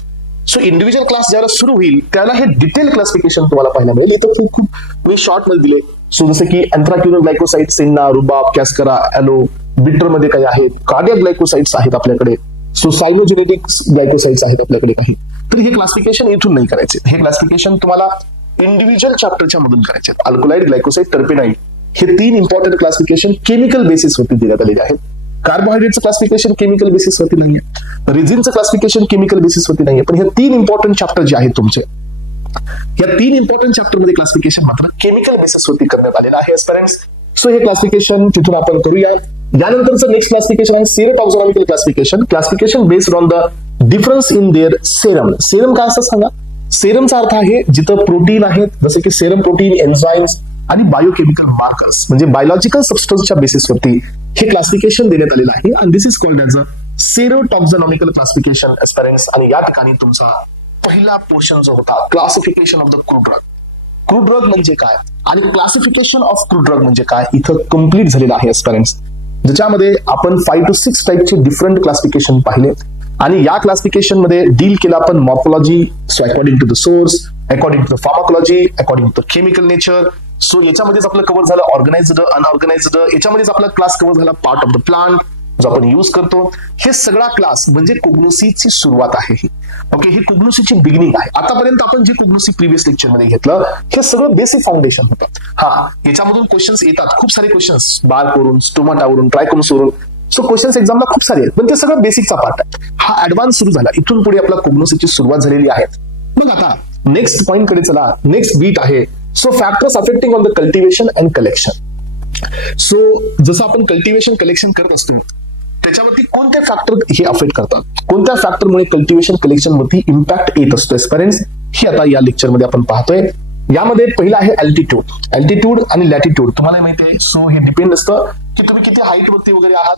सो इंडिव्हिज्युअल क्लास ज्याला सुरू होईल त्याला हे डिटेल क्लासिफिकेशन तुम्हाला पाहायला मिळेल. इथं खूप मी शॉर्ट मध्ये दिले. सो जसं की अँथ्राक्युरल ग्लायकोसाइड, सेन्ना, रुबाब, कॅस्करा, ॲलो, बिटर मध्ये काही आहेत, कार्डियक ग्लायकोसाइड्स आहेत आपल्याकडे. सो सायनोजेनेटिक ग्लायकोसाइड्स आहेत आपल्याकडे काही. तर हे क्लासिफिकेशन इथून नाही करायचे. हे क्लासिफिकेशन तुम्हाला इंडिव्हिज्युअल चॅप्टरच्या मधून करायचे. अल्कोलाइड, ग्लायकोसाइड, टर्पेनाइड हे 3 इम्पॉर्टंट क्लासिफिकेशन केमिकल बेसिसवरती देण्यात आलेले आहेत. कार्बोहायड्रेटचं क्लासिफिकेशन केमिकल बेसिसवरती नाहीये, रिझिनचं क्लासिफिकेशन केमिकल बेसिसवरती नाहीये, पण हे 3 इम्पॉर्टंट चॅप्टर जे आहेत तुमचे, या 3 इम्पॉर्टंट चॅप्टर मध्ये क्लासिफिकेशन मात्र केमिकल बेसिसवरती करण्यात आलेलं आहे एस्पेरेंट्स. सो हे क्लासिफिकेशन तिथून आपण करूया. यानंतरचं नेक्स्ट क्लासिफिकेशन आहे serotaxonomical classification. Classification based on the difference in their serum. Serum काय असतं सांगा? सेरमचा अर्थ आहे जिथं प्रोटीन आहेत, जसे की सेरम प्रोटीन, एन्झाइम्स आणि बायोकेमिकल मार्कर्स म्हणजे बायोलॉजिकल सबस्टन्सच्या बेसिसवरती हे क्लासिफिकेशन देण्यात आलेलं आहे. आणि this is called as a serotaxonomical classification aspirants. आणि या ठिकाणी तुमचा पहिला पोर्शन जो होता classification of the crude drug. Crude drug म्हणजे काय आणि क्लासिफिकेशन ऑफ क्रूड ड्रग म्हणजे काय इथं कम्प्लीट झालेलं आहे एस्पेरेंट्स, ज्याच्यामध्ये आपण 5 to 6 टाईपचे डिफरंट क्लासिफिकेशन पाहिले. आणि या क्लासिफिकेशन मध्ये डील केला आपण morphology, so according to the source, according to the pharmacology, according to the chemical nature. So याच्यामध्येच आपलं कव्हर झालं ऑर्गनाइज्ड, अनऑर्गनाइज्ड. याच्यामध्येच आपला क्लास कव्हर झाला पार्ट ऑफ द प्लांट जो आपण यूज करतो. हे सगळा क्लास म्हणजे कोग्नोसीची सुरुवात आहे ही. ओके, ही कोग्नोसीची बिगिनिंग आहे. आतापर्यंत आपण जे कोग्नोसी प्रिव्हियस लेक्चर मध्ये घेतलं हे सगळं बेसिक फाउंडेशन होतं. हा, याच्यामधून क्वेश्चन्स येतात, खूप सारे क्वेश्चन्स बार्कवरून, स्टोमाटावरून, ट्रायकोमसवरून. सो क्वेश्चन्स एक्झामला खूप सारे आहेत, पण ते सगळं बेसिकचा पार्ट आहे. हा ऍडव्हान्स सुरू झाला, इथून पुढे आपला कोग्नोसीची सुरुवात झालेली आहे. मग आता नेक्स्ट पॉइंट कडे चला. नेक्स्ट बीट आहे so factors affecting on the cultivation and collection. So जसं आपण कल्टिवेशन कलेक्शन करत असतो त्याच्यावरती कोणत्या फॅक्टर हे अफेक्ट करतात, कोणत्या फॅक्टरमुळे कल्टिवेशन कलेक्शन वरती इम्पॅक्ट येत असतो एस्पेरेंट्स, हे आता या लेक्चर मध्ये आपण पाहतोय. यामध्ये पहिला आहे अल्टिट्यूड. अल्टिट्यूड आणि लॅटिट्यूड तुम्हाला माहिती आहे. सो हे डिपेंड असतं की तुम्ही किती हाईट वरती वगैरे आहात.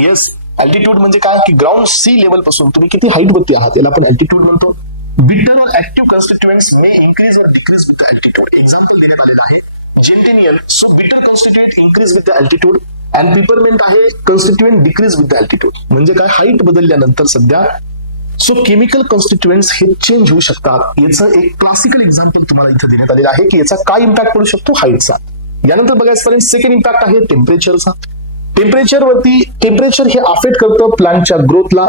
येस, अल्टिट्यूड म्हणजे काय की ग्राउंड सी लेवल पासून तुम्ही किती हाईट वरती आहात याला आपण अल्टिट्यूड म्हणतो. Bitter or active constituents may increase or decrease with the altitude. Example देण्यात आलेलं आहे gentian. So bitter constituent increase with the altitude and peppermint आहे constituent decrease with the altitude. म्हणजे काय, हाईट बदलल्यानंतर सध्या सो केमिकल कॉन्स्टिट्युएंट्स हे चेंज होऊ शकतात. याचं एक क्लासिकल एक्झाम्पल तुम्हाला इथे देण्यात आलेलं आहे की याचा काय इम्पॅक्ट पडू शकतो हाईटचा. यानंतर बघायचं सेकंड इम्पॅक्ट आहे टेम्परेचरचा. टेम्परेचर हे अफेक्ट करतं प्लांटच्या ग्रोथला,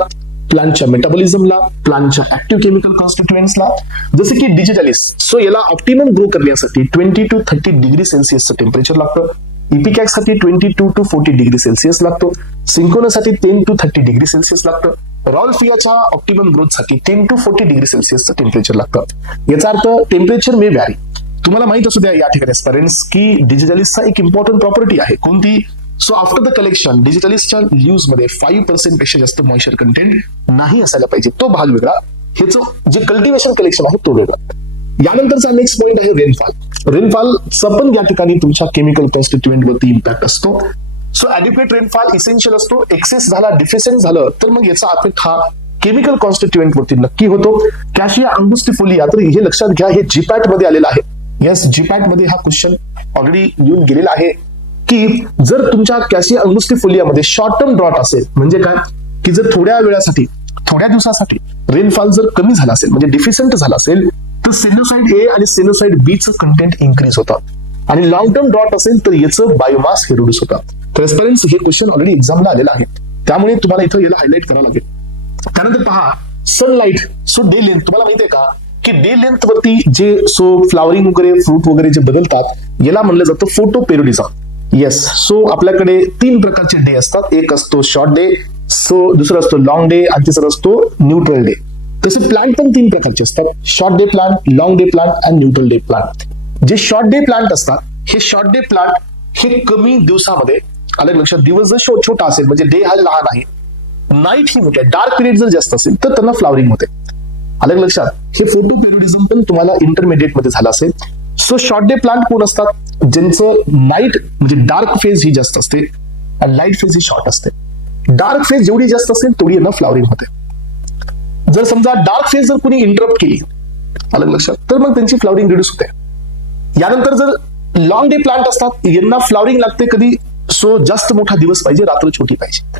प्लांटच्या मेटाबॉलिझमला, प्लांटच्या ऍक्टिव्ह केमिकल कॉन्स्टिट्युएंट्सला. जसे की डिजिटॅलिस, सो याला ऑप्टिमम ग्रो करण्यासाठी 20 to 30 डिग्री सेल्सिअसचं टेम्परेचर लागतं. इपिकॅक्स साठी 22 to 40 डिग्री सेल्सिअस लागतो. सिंकोनासाठी 10 to 30 डिग्री सेल्सिअस लागतं. रॉल्फियाच्या ऑप्टिमम ग्रोथसाठी 10 to 40 डिग्री सेल्सिअसचं टेम्परेचर लागतं. याचा अर्थ टेम्परेचर मे व्हॅरी. तुम्हाला माहित असू द्या या ठिकाणी एस्पिरंट्स की डिजिटॅलिसचा एक इम्पॉर्टंट प्रॉपर्टी आहे. कोणती? सो आफ्टर द कलेक्शन डिजिटॅलिसच्या लीव्स मध्ये 5% पेक्षा जास्त मॉइश्चर कंटेंट नाही असायला पाहिजे. तो भाग वेगळा, ह्याचं जे कल्टिवेशन कलेक्शन आहे तो वेगळा. यानंतरचा नेक्स्ट पॉईंट आहे रेनफॉल. रेनफॉलचा पण या ठिकाणी तुमच्या केमिकल कॉन्स्टिट्युएंट वरती इम्पॅक्ट असतो. सो ऍडिक्वेट रेनफॉल इसेन्शियल असतो. एक्सेस झाला, डिफिशियंट झालं तर मग याचा अफेक्ट हा केमिकल कॉन्स्टिट्युएंट वरती नक्की होतो. कॅशिया अंगुस्टिफोलिया, तर हे लक्षात घ्या, हे जीपॅट मध्ये आलेलं आहे. येस, जीपॅट मध्ये हा क्वेश्चन ऑलरेडी येऊन गेलेला आहे की जर तुमच्या कॅशिया अंगुस्टिफोलियामध्ये शॉर्ट टर्म ड्रॉट असेल, म्हणजे काय की जर थोड्या वेळासाठी, थोड्या दिवसासाठी रेनफॉल जर कमी झाला असेल, म्हणजे डिफिशियंट झाला असेल, तर सेनोसाइड ए आणि सेनोसाइड बी चं कंटेंट इन्क्रीज होतं. आणि लॉंग टर्म ड्रॉट असेल तर याचं बायोमास हे रिड्यूस होतं. ट्रान्सपरन्सी हे क्वेश्चन ऑलरेडी एक्झामला आलेला आहे, त्यामुळे तुम्हाला इथं याला हायलाइट करावं लागेल. त्यानंतर पहा सनलाइट. सो डे लेंथ, तुम्हाला माहिती आहे का की डे लेंथ वरती जे फ्लावरिंग वगैरे, फ्रूट वगैरे जे बदलतात याला म्हणलं जातं फोटो पेरिओडिझम. येस, सो आपल्याकडे 3 प्रकारचे डे असतात. एक असतो शॉर्ट डे, सो दुसरा असतो लॉंग डे आणि तिसरा असतो न्यूट्रल डे. तसे प्लांट पण 3 प्रकारचे असतात. Short day plant, long day plant आणि न्यूट्रल डे प्लांट. जे शॉर्ट डे प्लांट असतात, हे शॉर्ट डे प्लांट हे कमी दिवसामध्ये, अलग लक्षात, दिवस जर छोटा असेल म्हणजे डे हा लहान आहे, नाईट ही मोठी आहे, डार्क पिरियड जर जास्त असेल तर त्यांना फ्लावरिंग होते. अलग लक्षात, हे फोटो पेरिओडिझम पण तुम्हाला इंटरमिडिएट मध्ये झालं असेल. सो शॉर्ट डे प्लांट कोण असतात? ज्यांचं नाईट म्हणजे डार्क फेज ही जास्त असते आणि लाईट फेज ही शॉर्ट असते. डार्क फेज जेवढी जास्त असेल तेवढी यांना फ्लावरिंग होते. जर समजा डार्क फेज जर कोणी इंटरप्ट केली, अलग लक्षात, तर मग त्यांची फ्लावरिंग रिड्यूस होते. यानंतर जर लॉंग डे प्लांट असतात, यांना फ्लावरिंग लागते कधी? सो जास्त मोठा दिवस पाहिजे, रात्र छोटी पाहिजे.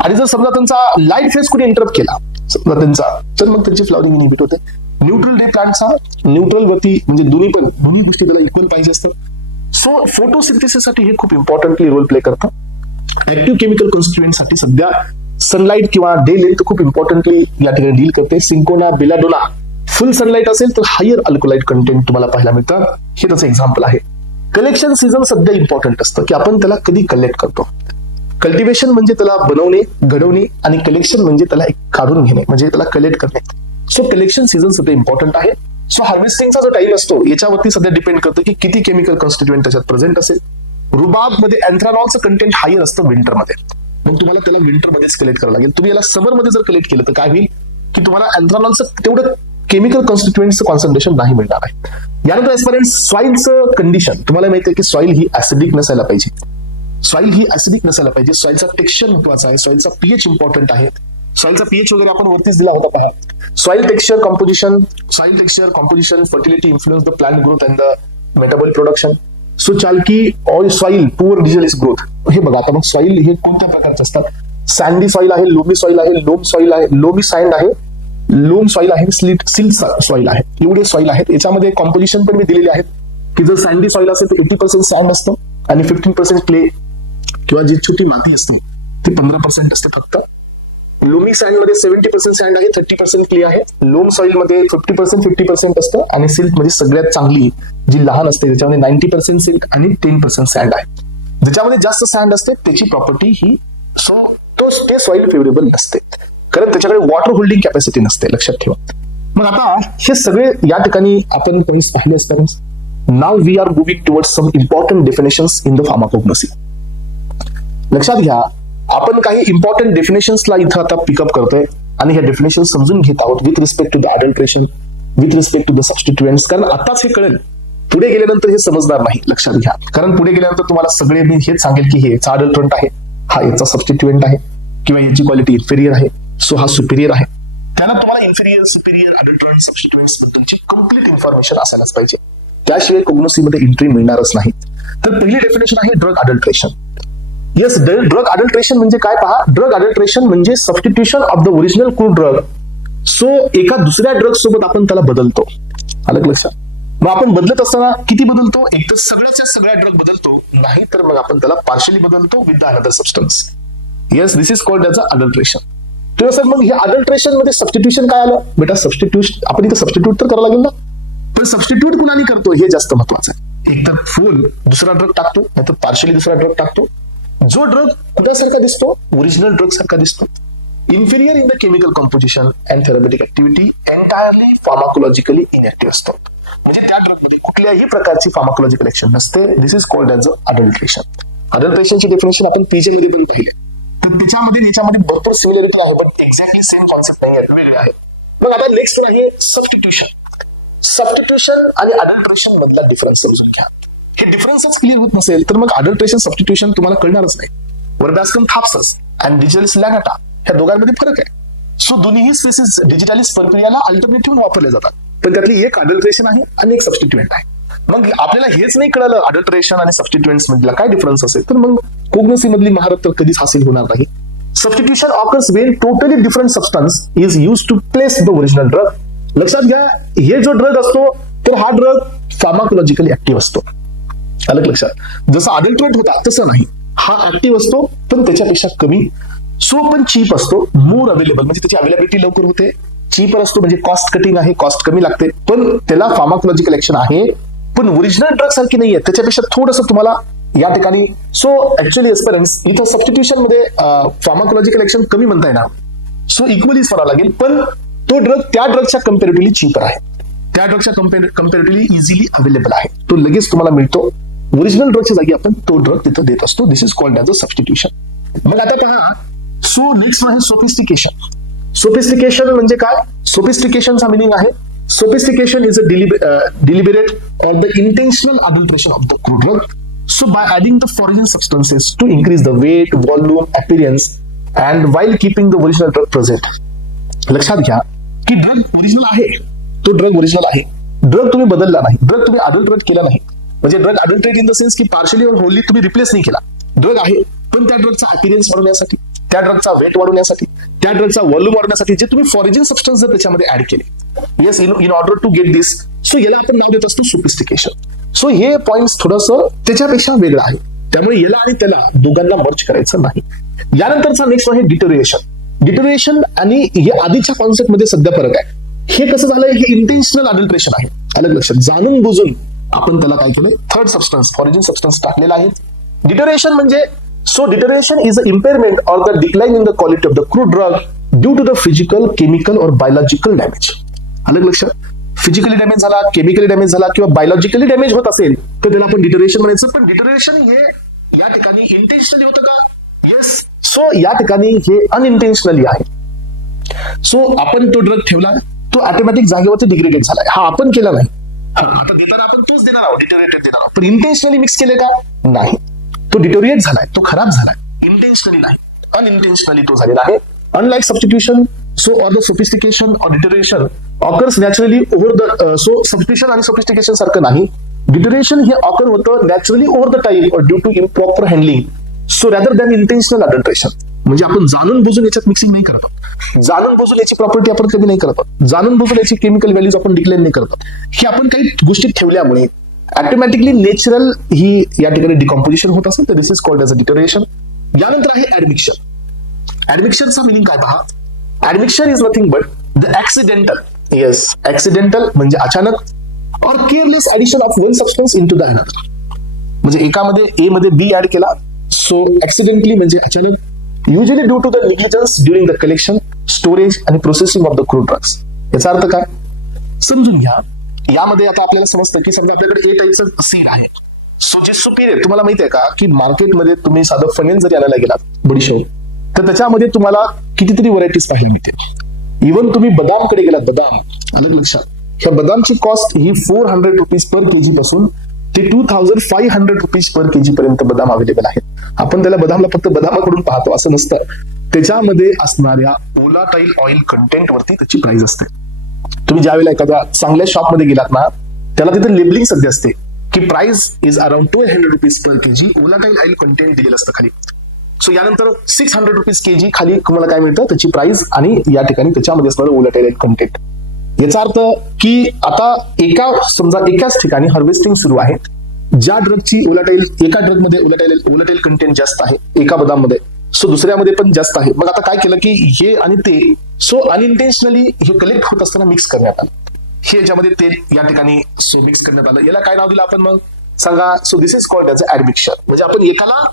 आणि जर समजा त्यांचा लाईट फेज कोणी इंटरप्ट केला समजा त्यांचा, तर मग त्यांची फ्लावरिंग इनिबिट होते. न्यूट्रल डे प्लांटचा न्यूट्रल वरती म्हणजे दोन्ही गोष्टी त्याला इक्वल पाहिजे असतात. सो फोटोसिंथेसिससाठी हे खूप इम्पॉर्टंटली रोल प्ले करतं. ऍक्टिव्ह केमिकल कॉन्स्टिट्युएंट साठी सध्या सनलाईट किंवा डे लेंथ खूप इम्पॉर्टंटली या ठिकाणी डील करते. सिंकोना, बेलाडोना, फुल सनलाईट असेल तर हायर अल्कोलाइट कंटेंट तुम्हाला पाहायला मिळतं. हे त्याचं एक्झाम्पल आहे. कलेक्शन सीझन सध्या इम्पॉर्टंट असतं की आपण त्याला कधी कलेक्ट करतो. कल्टिवेशन म्हणजे त्याला बनवणे, घडवणे, आणि कलेक्शन म्हणजे त्याला काढून घेणे, म्हणजे त्याला कलेक्ट करणे. सो कलेक्शन सीझन सध्या इम्पॉर्टंट आहे. सो हार्वेस्टिंगचा जो टाइम असतो याच्यावरती सध्या डिपेंड करतं की किती केमिकल कॉन्स्टिट्युएंट त्याच्यात प्रेझेंट असेल. रुबाब मध्ये अँथ्रानॉलचं कंटेंट हायर असतं विंटरमध्ये, मग तुम्हाला त्याला विंटरमध्येच कलेक्ट करावं लागेल. तुम्ही याला समरमध्ये जर कलेक्ट केलं तर काय होईल की तुम्हाला अँथ्रानॉलचं तेवढं केमिकल कॉन्स्टिट्युएंटचं कॉन्सन्ट्रेशन नाही मिळणार आहे. यानंतर एस्पिरंट्स सॉइलचं कंडिशन. तुम्हाला माहिती आहे की सॉइल ही ऍसिडिक नसायला पाहिजे. सॉइल ही ऍसिडिक नसायला पाहिजे. सॉइलचा टेक्स्चर महत्वाचा आहे. सॉइलचा पीएच इम्पॉर्टंट आहे. सॉइलचा पीएच वगैरे आपण वरतीच दिला होता पहा. Soil texture composition, fertility influence the plant growth and the metabolic production. So chalky all soil poor digitalis growth. हे बघा आता मग सॉइल हे कोणत्या प्रकारचे असतात? सँडी सॉइल आहे, लोमी सॉइल आहे, लोम सॉइल आहे, लोमी सँड आहे, लोम सॉइल आहे, सिल्ट सॉइल आहे. एवढे सॉइल आहेत. याच्यामध्ये कॉम्पोजिशन पण मी दिलेले आहेत की जर सँडी सॉइल असेल तर 80% सँड असतं आणि 15% क्ले किंवा जी छोटी माती असते ती 15% असते फक्त. लोमी सँड मध्ये 70% सँड आहे, 30% क्ले आहे. लोम सॉइल मध्ये 50% असतं आणि सिल्ट मध्ये सगळ्यात चांगली जी लहान असते त्याच्यामध्ये 90% सिल्ट आणि 10% सँड आहे. ज्याच्यामध्ये जास्त सँड असते त्याची प्रॉपर्टी ही ते सॉइल फेवरेबल नसते, कारण त्याच्याकडे वॉटर होल्डिंग कॅपॅसिटी नसते, लक्षात ठेवा. मग आता हे सगळे या ठिकाणी आपण पॉईंट्स पाहिले असतात. Now we are moving towards some important definitions in the pharmacognosy. लक्षात घ्या, आपण काही इम्पॉर्टंट डेफिनेशन्सला इथं आता पिकअप करतोय आणि हे डेफिनेशन समजून घेत आहोत with respect to the adulteration, with respect to the substituents. कारण आताच हे कळेल, पुढे गेल्यानंतर हे समजणार नाही. लक्षात घ्या, कारण पुढे गेल्यानंतर तुम्हाला सगळे मी हेच सांगेल की हे याचा अडल्ट्रंट आहे, हा याचा सबस्टिट्युएंट आहे, किंवा याची क्वालिटी इन्फेरियर आहे, सो हा सुपिरियर आहे. त्याला तुम्हाला इन्फेरियर, सुपिरियर, अडल्ट्रंट, सबस्टिट्युएंट्स बद्दलची कम्प्लीट इन्फॉर्मेशन असायलाच पाहिजे. त्याशिवाय कोग्नोसीमध्ये एंट्री मिळणारच नाही. तर पहिली डेफिनेशन आहे drug adulteration. Yes, drug adulteration म्हणजे काय पहा. ड्रग अडल्ट्रेशन म्हणजे substitution of the original crude drug. So एका दुसऱ्या ड्रग सोबत आपण त्याला बदलतो. अलग लक्षात, मग आपण बदलत असताना किती बदलतो? एक तर सगळ्याच्या सगळ्या ड्रग बदलतो, नाही तर मग आपण त्याला पार्शली बदलतो with the another substance. Yes, this is called as a adulteration. तर सर मग हे अडल्ट्रेशन मध्ये सबस्टिट्यूशन काय आलं? बेटा सबस्टिट्यूट आपण इथं सबस्टिट्यूट तर करावं लागेल ना, पण सबस्टिट्यूट कुणाने करतो हे जास्त महत्वाचं आहे. एक तर फुल दुसरा ड्रग टाकतो, नाहीतर पार्शली दुसरा ड्रग टाकतो. जो ड्रग त्यासारखा दिसतो, ओरिजिनल ड्रग सारखा दिसतो, inferior in the chemical composition and therapeutic activity, entirely pharmacologically inactive असतो. म्हणजे त्या ड्रग मध्ये कुठल्याही प्रकारची फार्माकोलॉजिकल ऍक्शन नसते. This is called as adulteration. अडल्ट्रेशनची डेफिनेशन आपण पीजे मध्ये पण पाहिले, तर त्याच्यामध्ये याच्यामध्ये भरपूर सिमिलरिटी आहे, पण एक्झॅक्टली सेम कॉन्सेप्ट नाही आहे, वेगळे आहे. मग आता नेक्स्ट आहे सबस्टिट्यूशन. सबस्टिट्यूशन आणि अडल्ट्रेशन मधला डिफरन्स समजून घ्या. हे डिफरन्सच क्लिअर होत नसेल तर मग अडल्ट्रेशन सबस्टिट्यूशन तुम्हाला कळणारच नाही. वर्बॅस्कम थाप्सस अँड डिजिटलिस लॅगाटा ह्या दोघांमध्ये फरक आहे. सो दोन्ही स्पेसिस डिजिटलिस प्रक्रियाला अल्टरनेटिव्ह वापरले जातात, पण त्यातली एक अडल्ट्रेशन आहे आणि एक सबस्टिट्युएंट आहे. मग आपल्याला हेच नाही कळलं अडल्ट्रेशन आणि सबस्टिट्युएंट्स मधला काय डिफरन्स असेल तर मग कोग्नसी मधली महारत तर कधीच हासिल होणार नाही. Substitution occurs when totally different substance is used to place the original drug. लक्षात घ्या, हे जो ड्रग असतो तर हा ड्रग फार्माकोलॉजिकली ऍक्टिव्ह असतो. अलग लक्षात, जसा अडल्ट्रेट होता तसं नाही, हा ऍक्टिव्ह असतो पण त्याच्यापेक्षा कमी. सो पण चीप असतो, मोर अवेलेबल म्हणजे त्याची अवेलेबिलिटी लवकर होते. चीपर असतो म्हणजे कॉस्ट कटिंग आहे, कॉस्ट कमी लागते, पण त्याला फार्माकोलॉजिकल ऍक्शन आहे, पण ओरिजिनल ड्रग सारखी नाहीये, त्याच्यापेक्षा थोडंसं तुम्हाला या ठिकाणी. सो ऍक्च्युअली एस्पेरन्स इथं सबस्टिट्यूशन मध्ये फार्माकोलॉजिकल ऍक्शन कमी म्हणता येणार, सो इक्वलीच म्हणावं लागेल, पण तो ड्रग त्या ड्रगच्या कम्पॅरेटिव्हली चीपर आहे, त्या ड्रगच्या कम्पॅरेटिव्हली इझिली अवेलेबल आहे, तो लगेच तुम्हाला मिळतो. ओरिजिनल ड्रगच्या जागी आपण तो ड्रग तिथं देत असतो. This is called as a substitution. मग आता पहा, सो नेक्स्ट आहे सोफिस्टिकेशन. सोफिस्टिकेशन म्हणजे काय? सोफिस्टिकेशनचा मिनिंग आहे, sophistication is a deliberate or the intentional adulteration of the crude drug. So by adding the foreign substances to increase the weight, volume, appearance and while keeping the original drug present. लक्षात घ्या की ड्रग ओरिजिनल आहे, तो ड्रग ओरिजिनल आहे, ड्रग तुम्ही बदलला नाही, ड्रग तुम्ही अडल्ट्रेट केला नाही. म्हणजे ड्रग अडल्ट्रेट इन द सेन्स की पार्शली और होली तुम्ही रिप्लेस नाही केला. ड्रग आहे पण त्या ड्रगचा अपीरियन्स वाढवण्यासाठी, त्या ड्रगचा वेट वाढवण्यासाठी, त्या ड्रगचा व्हॉल्यूम वाढवण्यासाठी जे तुम्ही फॉरेन सबस्टन्स जर त्याच्यामध्ये ऍड केले, yes, in order to get this, so याला आपण नाव देत असतो सोफिस्टिकेशन. सो हे पॉइंट थोडंसं त्याच्यापेक्षा वेगळं आहे, त्यामुळे याला आणि त्याला दोघांना मर्ज करायचं नाही. यानंतरचा नेक्स्ट आहे डिटोरिएशन. डिटोरिएशन आणि हे आधीच्या कॉन्सेप्ट मध्ये सध्या फरक आहे. हे कसं झालंय, हे इंटेन्शनल अडल्ट्रेशन आहे. अलग लक्षात, जाणून बुजून आपण त्याला काय केलंय, थर्ड सबस्टन्स, फॉरेन सबस्टन्स टाकलेला आहे. डिटोरिएशन म्हणजे, so deterioration is the impairment or the decline in the quality of the crude drug due to the physical, chemical or biological damage. अलग लक्षात, फिजिकली डॅमेज झाला, केमिकली डॅमेज झाला किंवा बायोलॉजिकली डॅमेज होत असेल तर त्याला आपण डिटोरिएशन म्हणायचं. पण डिटोरिएशन हे या ठिकाणी इंटेन्शनली होतं का? येस. सो या ठिकाणी हे अनइंटेन्शनली आहे. सो आपण तो ड्रग ठेवला, तो ऑटोमॅटिक जागेवरती डिग्रेडेट झालाय, हा आपण केला नाही. आता देताना आपण तोच देणार आहोत, डिटोरिएटेड देणार आहोत, पण इंटेन्शनली मिक्स केले का? नाही, तो डिटोरिएट झालाय, तो खराब झालाय, इंटेन्शनली नाही, अनइंटेन्शनली तो झालेला आहे. Unlike substitution, so or the sophistication or deterioration occurs naturally over the, so substitution आणि सोफिस्टिकेशन सारखं नाही. डिटोरिएशन हे ऑकर होतं naturally over the time or due to improper handling, so rather than intentional adulteration. म्हणजे आपण जाणून बुजून याच्यात मिक्सिंग नाही करतो, जाणून बुजून याची प्रॉपर्टी आपण कमी नाही करतो, जाणून बुजून याची केमिकल व्हॅल्यूज आपण डिक्लेअर नाही करतो. हे आपण काही गोष्टी ठेवल्यामुळे ऑटोमॅटिकली नॅचरल ही या ठिकाणी डिकॉम्पोजिशन होत असेल, तर this is called as a deterioration. यानंतर आहे ऍडमिक्शन. ऍडमिक्शनचा मिनिंग काय पहा, admixture is nothing but the accidental, yes, accidental म्हणजे अचानक or careless addition of one substance into the another. म्हणजे एकामध्ये ए मध्ये बी ऍड केला, सो ऍक्सिडेंटली म्हणजे अचानक, usually due to the negligence during the collection, storage आणि processing of the crude drugs. याचा अर्थ काय समजून घ्या. यामध्ये आता आपल्याला समजतं की समजा आपल्याकडे ए टाईपचं सीड आहे, सो जे सुपीरियर, तुम्हाला माहिती आहे का की मार्केटमध्ये तुम्ही साधं फनेल जरी आणायला गेलात, बडीशेप, तर त्याच्यामध्ये तुम्हाला कितीतरी व्हरायटीज पाहायला मिळते. इव्हन तुम्ही बदामकडे गेलात, बदाम, अलग लक्षात, ह्या बदामची कॉस्ट ही 400 रुपीज पर केजी पासून ते 2500 रुपीज पर केजी पर्यंत बदाम अवेलेबल आहेत. आपण त्याला बदामला फक्त बदामाकडून पाहतो असं नसतं, त्याच्यामध्ये असणाऱ्या ओलाटाईल ऑइल कंटेंट वरती त्याची प्राइस असते. तुम्ही ज्यावेळेला एखाद्या चांगल्या शॉपमध्ये गेलात ना, त्याला तिथे लेबलिंग सध्या असते की price is around 200 rupees per KG, ओलाटाईल oil content दिलेलं असतं खाली. सो यानंतर 600 रुपीज केजी खाली तुम्हाला काय मिळतं, त्याची प्राइस आणि या ठिकाणी त्याच्यामध्ये असणारं ओलाटाईल ऑइल कंटेंट. याचा अर्थ की आता समजा एकाच ठिकाणी हार्वेस्टिंग सुरू आहे. ज्या ड्रगची एका ड्रगमध्ये ओलाटाईल कंटेंट जास्त आहे एका बदाममध्ये, सो दुसऱ्यामध्ये पण जास्त आहे. मग आता काय केलं की हे आणि ते सो अनइंटेन्शनली हे कलेक्ट होत असताना मिक्स करण्यात आलं. हे याच्यामध्ये ते या ठिकाणी सो मिक्स करण्यात आलं. याला काय नाव दिलं आपण मग सांगा? So this is called as admixture. म्हणजे आपण एकाला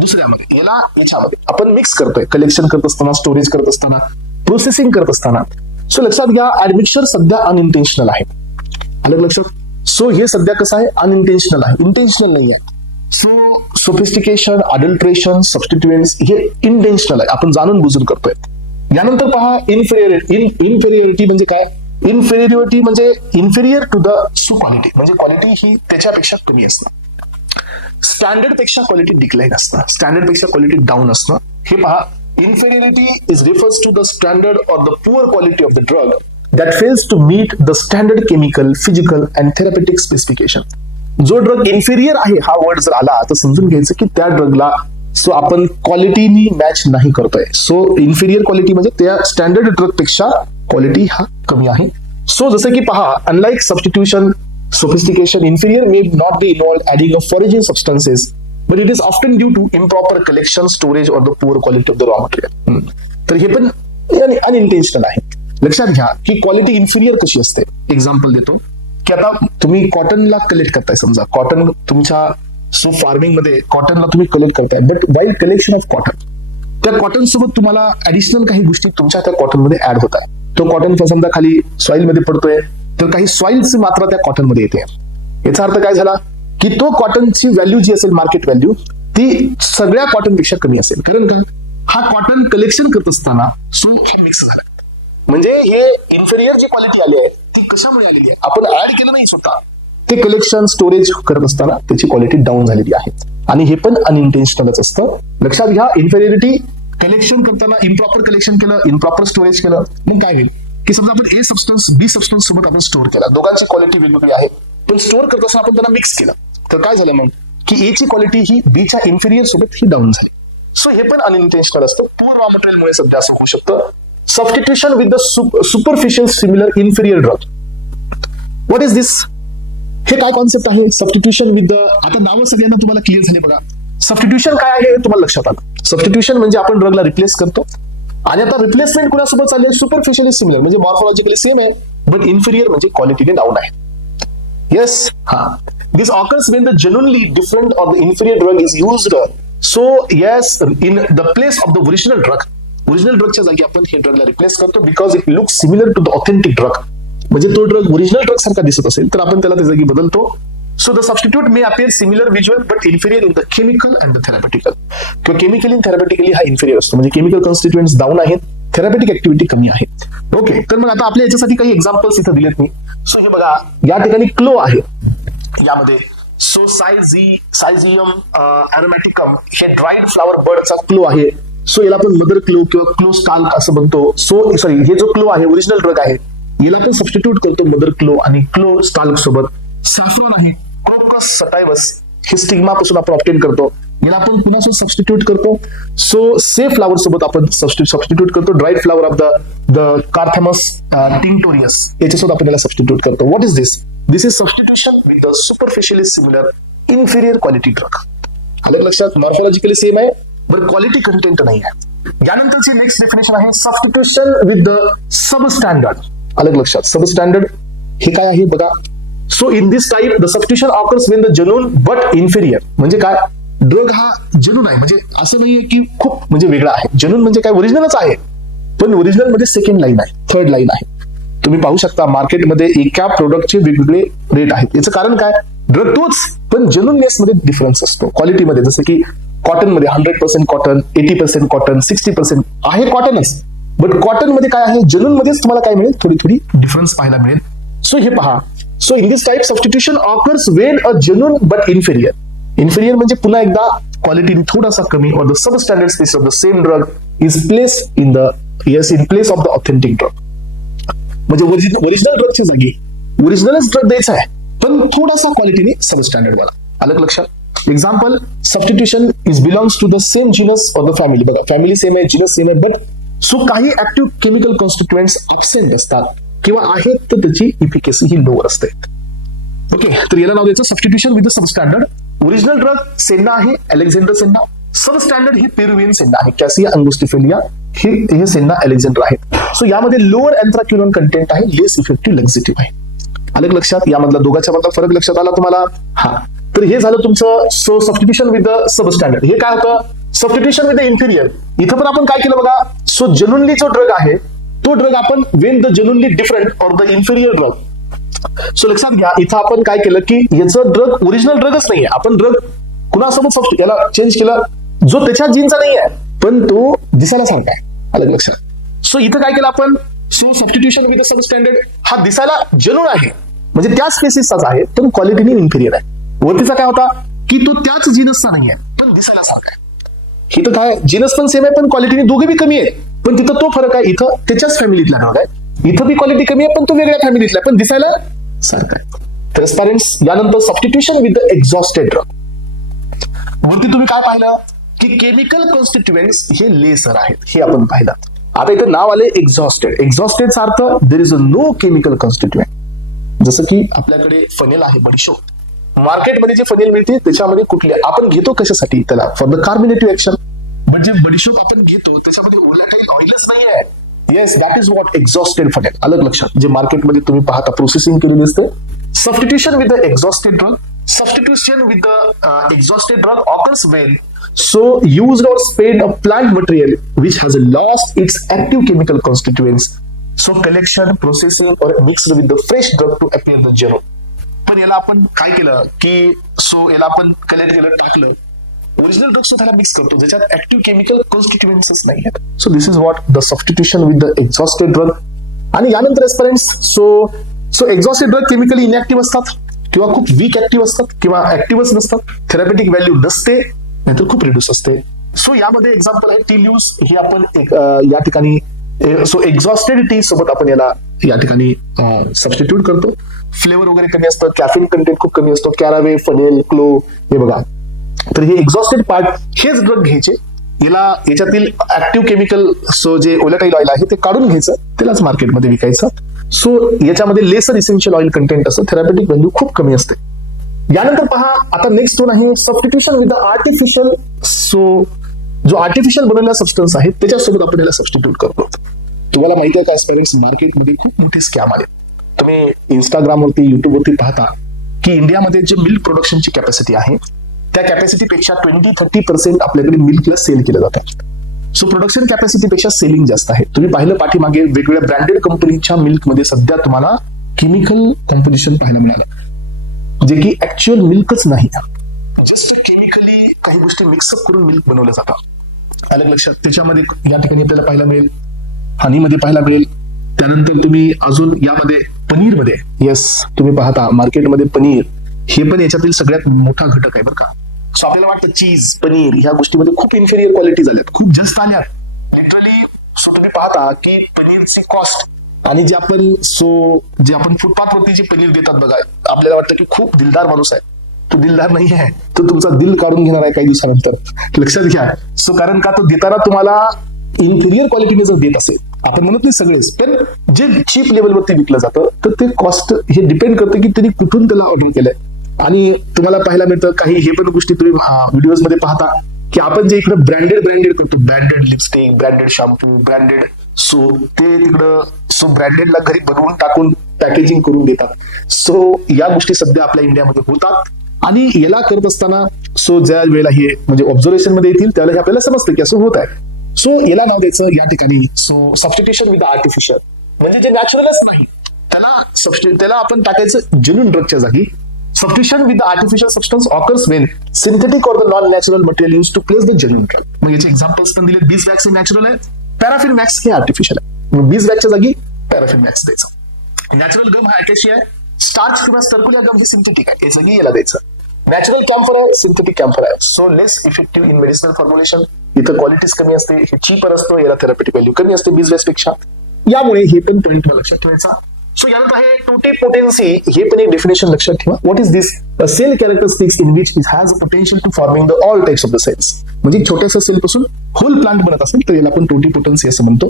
दुसऱ्यामध्ये याला याच्यामध्ये आपण मिक्स करतोय, कलेक्शन करत असताना, स्टोरेज करत असताना, प्रोसेसिंग करत असताना. सो लक्षात घ्या ऍडमिक्शन सध्या अनइंटेन्शनल आहे. आलं लक्षात? सो हे सध्या कसं आहे? अनइंटेन्शनल आहे, इंटेन्शनल नाही आहे. सो सोफिस्टिकेशन, अडल्ट्रेशन, सबस्टिट्युएंट्स हे इंटेन्शनल आहे, आपण जाणून बुजून करतोय. यानंतर पहा इन्फेरियरिटी म्हणजे काय? इन्फेरियरिटी म्हणजे इन्फेरियर टू द क्वालिटी, म्हणजे क्वालिटी ही त्याच्यापेक्षा कमी असणं. स्टँडर्ड पेक्षा क्वालिटी डिक्लाइन असणं, स्टँडर्ड पेक्षा क्वालिटी डाऊन असणं. हे पहा, inferiority is refers to the standard or the poor quality of the drug that fails to meet the standard chemical, physical and therapeutic specification. जो ड्रग इन्फेरियर आहे हा वर्ड जर आला तर समजून घ्यायचं की त्या ड्रगला सो आपण क्वालिटीनी मॅच नाही करतोय. सो इन्फेरियर क्वालिटी म्हणजे त्या स्टँडर्ड ड्रग पेक्षा क्वालिटी हा कमी आहे. सो जसं की पहा, unlike substitution, sophistication, inferior may not be involve adding a foreign substances but it is often due to improper collection, storage or the poor quality of the raw material. तर हे पण अनइंटेन्शनल आहे. लक्षात घ्या की क्वालिटी इन्फिरियर कशी असते. एक्झाम्पल देतो की आता तुम्ही कॉटनला कलेक्ट करताय, समजा कॉटन तुमच्या सो फार्मिंग मध्ये कॉटनला तुम्ही कलेक्ट करताय, but while collection of cotton त्या कॉटन सोबत तुम्हाला ऍडिशनल काही गोष्टी तुमच्या त्या कॉटन मध्ये ऍड होत आहे. तो कॉटन समजा खाली सॉइल मध्ये पडतोय तर काही सॉइलची मात्रा त्या कॉटन मध्ये येते. याचा अर्थ काय झाला की तो कॉटनची व्हॅल्यू जी असेल, मार्केट व्हॅल्यू, ती सगळ्या कॉटन पेक्षा कमी असेल. कारण का? हा कॉटन कलेक्शन करत असताना सो मिक्स झाला. म्हणजे हे इन्फेरियर जी क्वालिटी आली आहे ती कशामुळे आलेली आहे? आपण ऍड केलं नाही स्वतः, ते कलेक्शन, स्टोरेज करत असताना त्याची क्वालिटी डाऊन झालेली आहे. आणि हे पण अनइंटेन्शनलच असतं. लक्षात घ्या, इन्फेरियरिटी कलेक्शन करताना इम्प्रॉपर कलेक्शन केलं, इम्प्रॉपर स्टोरेज केलं, मग काय होईल की समजा आपण ए सबस्टन्स बी सबस्टन्स सोबत आपण स्टोअर केला, दोघांची क्वालिटी वेगवेगळी आहे, पण स्टोअर करत असताना आपण त्यांना मिक्स केलं, तर काय झालं मग की ए ची क्वालिटी ही बी च्या इन्फेरियर सोबत ही डाऊन झाली. सो हे पण अनइंटेन्शनल असतं. पुअर रॉ मटेरियलमुळे सध्या असं होऊ शकतं. Substitution with the superficial similar inferior drug. What is this? हे काय कॉन्सेप्ट आहे? सबस्टिट्यूशन विथ द, आता नावं सगळ्यांना तुम्हाला क्लिअर झाले बघा. सबस्टिट्यूशन काय आहे हे तुम्हाला लक्षात आलं. सबस्टिट्यूशन म्हणजे आपण ड्रगला रिप्लेस करतो, आणि आता रिप्लेसमेंट कुणासोबत चालली आहे? सुपरफिशियली सिमिलर म्हणजे मॉर्फॉलॉजिकली सेम आहे, बट इन्फिरियर म्हणजे क्वालिटीने डाऊन आहे. येस, हा. This occurs when the genuinely different or the inferior drug is used. So yes, in the place of the original drug, original ड्रगच्या जागी आपण हे ड्रगला रिप्लेस करतो because it look similar to the authentic drug. म्हणजे तो ड्रग ओरिजिनल ड्रग सारखा दिसत असेल तर आपण त्याला त्या जागी बदलतो. So the substitute may appear similar visual but inferior in the chemical and the therapeutical. किंवा केमिकली आणि थेरापेटिकली हा इन्फिरियर असतो, म्हणजे केमिकल कॉन्स्टिट्युएंट्स डाऊन आहेत, थेरापेटिक ऍक्टिव्हिटी कमी आहे. ओके, तर मग आता आपल्या याच्यासाठी काही एक्झाम्पल्स इथं दिलेत मी. सो हे बघा, या ठिकाणी क्लो आहे यामध्ये. सो सायझियम अरोमॅटिकम हे ड्राईड फ्लावर बर्डचा क्लो आहे. सो याला आपण मदर क्लो किंवा क्लो स्टाल्क असं म्हणतो. सो सॉरी, हे जो क्लो आहे ओरिजिनल ड्रग आहे, याला आपण सबस्टिट्यूट करतो मदर क्लो आणि क्लो स्टाल्क सोबत. सॅफ्रॉन आहे, क्रोकस सटायवस, हे स्टिग्मा पासून आपण ऑब्टेन करतो, याला आपण पुन्हा सबस्टिट्यूट करतो. सो से फ्लावर सोबत आपण सबस्टिट्यूट करतो. ड्राईड फ्लावर ऑफ द कार्थेमस टिंक्टोरियस, याच्यासोबत आपण याला सबस्टिट्यूट करतो. What is this? This is substitution with the superficially similar inferior quality drug. आलं लक्षात? मॉर्फॉलॉजिकली सेम आहे बरं क्वालिटी कंटेंट नाही आहे. यानंतरची नेक्स्ट डेफिनेशन आहे सबस्टिट्यूशन विथ द सबस्टँडर्ड. अलग लक्षात, सबस्टँडर्ड हे काय आहे बघा. So in this type the substitution occurs when the genuine but inferior. म्हणजे काय? ड्रग हा जेन्युइन आहे, म्हणजे असं नाहीये की खूप म्हणजे वेगळा आहे. जेन्युइन म्हणजे काय? ओरिजिनलच आहे, पण ओरिजिनल मध्ये सेकंड लाईन आहे, थर्ड लाईन आहे. तुम्ही पाहू शकता मार्केटमध्ये एका प्रोडक्टचे वेगवेगळे रेट आहेत. याचं कारण काय? ड्रग तोच, पण जेन्युइननेस मध्ये डिफरन्स असतो. क्वालिटीमध्ये जसं की कॉटन मध्ये 100% कॉटन, 80% कॉटन, 60% आहे कॉटनच, बट कॉटन मध्ये काय आहे? जेन्युइन मध्येच तुम्हाला काय मिळेल? थोडी डिफरन्स पाहायला मिळेल. सो हे पहा, so in this type substitution occurs when a genuine but inferior. Inferior म्हणजे पुन्हा एकदा क्वालिटीने थोडासा कमी, और the sub standard space of the same drug is place in place of the authentic drug. म्हणजे ओरिजिनल ड्रगच्या जागी ओरिजिनलच ड्रग द्यायचा आहे, पण थोडासा क्वालिटीने सब स्टँडर्ड वाला. अलग लक्षात. Example, substitution is belongs to the same genus or the family. बघा, फॅमिली सेम आहे, जीनस सेम आहे, बट सो काही ऍक्टिव्ह केमिकल कॉन्स्टिट्युएंट्स ऍब्सेंट असतात. किंवा आहेत तर त्याची इफिकेसी ही लोअर असते. ओके, तर याला नाव द्यायचं substitution with the substandard. Original drug senna आहे, अलेक्झांडर सेन्ना. सबस्टँडर्ड ही पेरुवियन सेन्ना आहे, कॅसिया अंगुस्टिफेलिया. हे सेन्ना अलेक्झांडर आहेत. सो यामध्ये लोअर अँथ्राक्युलॉन कंटेंट आहे, लेस इफेक्टिव्ह लेक्झिटिव्ह आहे. आलं लक्षात? यामधला दोघांच्या मधला फरक लक्षात आला तुम्हाला? हा, तर हे झालं तुमचं so substitution with the substandard. हे काय होतं? Substitution with the inferior. इथं पण आपण काय केलं बघा, सो जेन्युइनली जो ड्रग आहे तो ड्रग आपण Wien the genuinely different or the inferior drug. So लक्षात घ्या, इथं आपण काय केलं की याचं ड्रग ओरिजिनल ड्रगच नाहीये, आपण ड्रग कुणासोबत याला चेंज केला जो त्याच्या जीनचा नाही आहे पण तो दिसायला सारखा आहे. आलं लक्षात? सो इथं काय केलं आपण, so substitution with the substandard. हा दिसायला जेन्युइन आहे म्हणजे त्याच स्पेसिसचाच आहे पण क्वालिटीने इन्फिरियर आहे. वरतीचा काय होता की तो त्याच जीनसचा नाही आहे पण दिसायला सारखा आहे. इथं काय, जीनस पण सेम आहे पण क्वालिटीने दोघे बी कमी आहेत, पण तिथं तो फरक आहे. इथं त्याच्याच फॅमिलीतला ड्रग आहे, इथं बी क्वालिटी कमी आहे पण तो वेगळ्या फॅमिलीतला पण दिसायला सारखा आहे. ट्रान्सपरन्स. यानंतर substitution with the exhausted drug. वरती तुम्ही काय पाहिलं की केमिकल कॉन्स्टिट्युएंट्स हे लेसर आहेत, हे आपण पाहिलं. आता इथं नाव आले एक्झॉस्टेड. एक्झॉस्टेडचा अर्थ there is a no chemical constituent. जसं की आपल्याकडे फनेल आहे, बडीशोप. मार्केटमध्ये जे फनेल मिळते त्याच्यामध्ये कुठले आपण घेतो कशासाठी, त्याला फॉर द कार्बोनेटिव्ह ऍक्शन. बट जे बडीशोप आपण घेतो त्याच्यामध्ये व्होलॅटाईल ऑइलच नाही आहे. Yes, that is what exhausted funnel. अलग लक्षात, जे मार्केटमध्ये तुम्ही पाहता प्रोसेसिंग केलेली असते. Substitution with the exhausted drug. Substitution with the exhausted drug occurs when used or spared a plant material which has lost its active chemical constituents. So collection, processing or mixed with the fresh drug to appear the genuine. पण याला आपण काय केलं की याला आपण कलेक्ट केलं, टाकलं. ओरिजिनल ड्रग त्याला मिक्स करतो ज्याच्यात ऍक्टिव्ह केमिकल कॉन्स्टिट्युएंट्स नाही आहेत. So this is what the substitution with the exhausted drug. आणि यानंतर aspirants. So exhausted drug chemically inactive असतात किंवा खूप वीक ऍक्टिव्ह असतात किंवा ऍक्टिव्हच नसतात. थेरॅपेटिक व्हॅल्यू नसते नाहीतर खूप रिड्यूस असते. सो यामध्ये एक्झाम्पल आहे टील्यूज. हे आपण या ठिकाणी सो एक्झॉस्टेड टी सोबत आपण याला या ठिकाणी सबस्टिट्यूट करतो. फ्लेवर वगैरे कमी असतं, कॅफिन कंटेंट खूप कमी असतो. कॅरावे, फनेल, क्लो, हे बघा. तर हे एक्झॉस्टेड पार्ट हेच ड्रग घ्यायचे, याच्यातील ऍक्टिव्ह केमिकल जे ओलेटाईल ऑइल आहे ते काढून घ्यायचं, त्यालाच मार्केटमध्ये विकायचं. सो याच्यामध्ये लेसर इसेन्शियल ऑइल कंटेंट असतं, थेरॅपेटिक व्हॅल्यू खूप कमी असते. यानंतर पहा, आता नेक्स्ट वन आहे सबस्टिट्यूशन विथ द आर्टिफिशियल. जो आर्टिफिशियल बनवलेला सबस्टन्स आहे त्याच्यासोबत आपण याला सबस्टिट्यूट करतो. तुम्हाला माहिती आहे का पेरेंट्स, मार्केटमध्ये खूप मोठे स्कॅम आले. तुम्ही इंस्टाग्रामवरती, युट्यूबवरती पाहता की इंडियामध्ये जे मिल्क प्रोडक्शनची कॅपॅसिटी आहे त्या कॅपॅसिटीपेक्षा 20-30% आपल्याकडे मिल्कला सेल केलं जातं. सो प्रोडक्शन कॅपॅसिटीपेक्षा सेलिंग जास्त आहे. तुम्ही पाहिलं पाठीमागे वेगवेगळ्या ब्रँडेड कंपनीच्या मिल्कमध्ये सध्या तुम्हाला केमिकल कॉम्पोजिशन पाहायला मिळालं, जे की ऍक्च्युअल मिल्कच नाही, जस्ट केमिकली काही गोष्टी मिक्सअप करून मिल्क बनवलं जातं. अलग लक्षात. त्याच्यामध्ये या ठिकाणी आपल्याला पाहायला मिळेल, हनीमध्ये पाहायला मिळेल. त्यानंतर तुम्ही अजून यामध्ये पनीरमध्ये, येस तुम्ही पाहता मार्केटमध्ये पनीर हे पण याच्यातील सगळ्यात मोठा घटक आहे बरं का. सो आपल्याला वाटतं चीज, पनीर ह्या गोष्टीमध्ये खूप इन्फेरियर क्वालिटी झाल्यात, खूप जास्त आल्यात लिटरली. सो तुम्ही पाहता की पनीरची कॉस्ट आणि जे आपण फुटपाथवरती जे पनीर देतात बघा, आपल्याला वाटतं की खूप दिलदार माणूस आहे, तो दिलदार नाही आहे, तो तुमचा दिल काढून घेणार आहे काही दिवसानंतर. लक्षात घ्या. सो कारण का तो देताना तुम्हाला इन्फिरियर क्वालिटीने जर देत असेल, आपण म्हणत नाही सगळेच, पण जे चीप लेवलवरती विकलं जातं तर ते कॉस्ट हे डिपेंड करतं की त्यांनी कुठून त्याला ऑर्डर केलंय. आणि तुम्हाला पाहायला मिळतं काही हे पण गोष्टी तुम्ही व्हिडिओज मध्ये पाहता की आपण जे इकडे ब्रँडेड करतो, branded lipstick, branded shampoo, branded soap, ते तिकडं ब्रँडेडला घरी बनवून टाकून पॅकेजिंग करून देतात. सो या गोष्टी सध्या आपल्या इंडियामध्ये होतात आणि याला करत असताना ज्या वेळेला हे म्हणजे ऑब्झर्वेशन मध्ये येतील त्यावेळेला हे आपल्याला समजतं की असं होत आहे. सो याला नाव द्यायचं या ठिकाणी सबस्टिट्यूशन विथ आर्टिफिशियल, म्हणजे जे नॅचरलच नाही त्याला आपण टाकायचं जेन्युइन ड्रगच्या जागी. Substitution with the artificial substance occurs when synthetic or the non-natural material used to place the genuine drug. मग याचे एक्झाम्पल्स पण दिले. बीज वॅक्स हे नॅचरल आहे, पॅराफिन वॅक्स हे आर्टिफिशियल आहे. बीज वॅक्सच्या जागी पॅराफिन वॅक्स द्यायचं. नॅचरल गम हा अॅकेशिया आहे, स्टार्च किंवा सर्कुलर गम हे सिंथेटिक आहे, याच्या जागी याला द्यायचं. नॅचरल कॅम्फर आहे, सिंथेटिक कॅम्फर आहे. So less effective in medicinal formulation, इथं क्वालिटीज कमी असते, हे चीपर असतो, याला थेरॅपेटिक व्हॅल्यू कमी असते बीज वॅक्स पेक्षा. यामुळे हे पण पॉईंट लक्षात ठेवायचा. सो यानंतर आहे टोटिपोटेन्सी, हे पण एक डेफिनेशन लक्षात ठेवा. What is this? A cell characteristics in which it has a potential to forming the all types of the cells. म्हणजे छोट्याशा सेल पासून होल प्लांट बनत असेल तर याला आपण टोटिपोटेन्सी असं म्हणतो.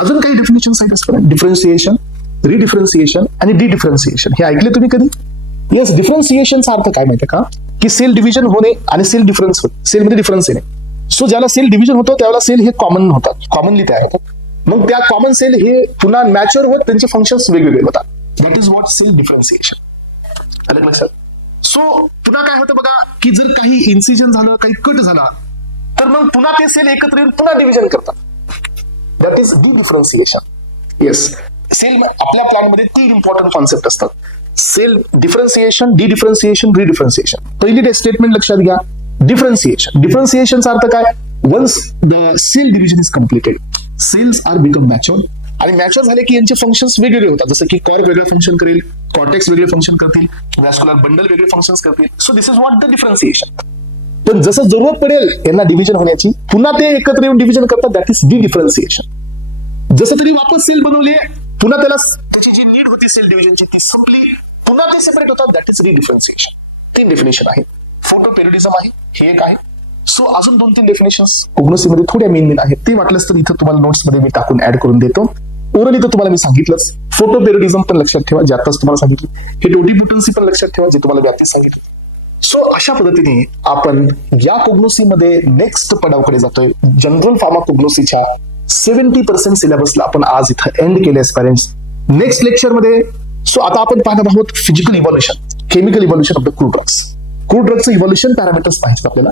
अजून काही डेफिनेशन आहेत. डिफरन्सिएशन, रिडिफरन्सिएशन आणि डिडिफरन्सिएशन. हे ऐकले तुम्ही कधी? येस, डिफरन्सिएशनचा अर्थ काय माहितीये का, की सेल डिव्हिजन होणे आणि सेल डिफरन्स होणे, सेलमध्ये डिफरन्स येणे. सो ज्याला सेल डिव्हिजन होतं त्यावेळेला सेल हे कॉमन होतात, कॉमनली तयार होतात. मग त्या कॉमन सेल हे पुन्हा मॅच्युअर होत त्यांचे फंक्शन्स वेगवेगळे होतात. That is what cell differentiation. Correct sir? So पुन्हा काय होतं बघा, की जर काही इन्सिजन झालं, काही कट झाला, तर मग पुन्हा ते सेल एकत्र येऊन पुन्हा डिव्हिजन करतात. That is differentiation. Yes, cell आपल्या प्लॅनमध्ये 3 इम्पॉर्टंट कॉन्सेप्ट असतात: सेल डिफरन्सिएशन, डिफरन्सिएशन, रिडिफरन्सिएशन. पहिली स्टेटमेंट लक्षात घ्या, डिफरन्सिएशन. डिफरन्सिएशनचा अर्थ काय? Once the cell division is completed, cells are become mature. आणि मॅच्युअर झाले की यांचे फंक्शन्स वेगवेगळे होतात. जसं की कॉर्क वेगळे फंक्शन करेल, कॉर्टेक्स वेगळे फंक्शन करतील, व्हॅस्क्युलर बंडल वेगळे फंक्शन्स करतील. So this is what the differentiation. पण जसं जरूरत पडेल यांना डिव्हिजन होण्याची, पुन्हा ते एकत्र येऊन डिव्हिजन करतात. That is differentiation. जसं तरी वापस सेल बनवले, पुन्हा त्याला त्याची जी नीड होती सेल डिव्हिजनची ती संपली, पुन्हा ते सेपरेट होतात. That is रिडिफरन्सिएशन. 3 डेफिनेशन आहेत. फोटोपेरिडिझम आहे, हे एक आहे. सो अजून 2-3 डेफिनेशन्स कोग्नोसीमध्ये थोड्या मेन आहेत. ते वाटलंच तर इथं तुम्हाला नोट्समध्ये मी टाकून ऍड करून देतो. ओरली तर तुम्हाला मी सांगितलंच. फोटोपेरिडिझम पण लक्षात ठेवा, जे आताच तुम्हाला सांगितलं. हे टोटिपोटन्सी पण लक्षात ठेवा, जे तुम्हाला मी आताच सांगितलं. सो अशा पद्धतीने आपण या कोग्नोसीमध्ये नेक्स्ट पडावकडे जातोय. जनरल फार्मा कोग्नोसीच्या 70% सिलेबसला आपण आज इथं एंड केले पॅरेंट्स. नेक्स्ट लेक्चरमध्ये सो आता आपण पाहणार आहोत physical evolution, chemical evolution of the crude drugs. Crude ड्रग्सचं इव्हॉल्युशन पॅरामीटर्स पाहिजे आपल्याला.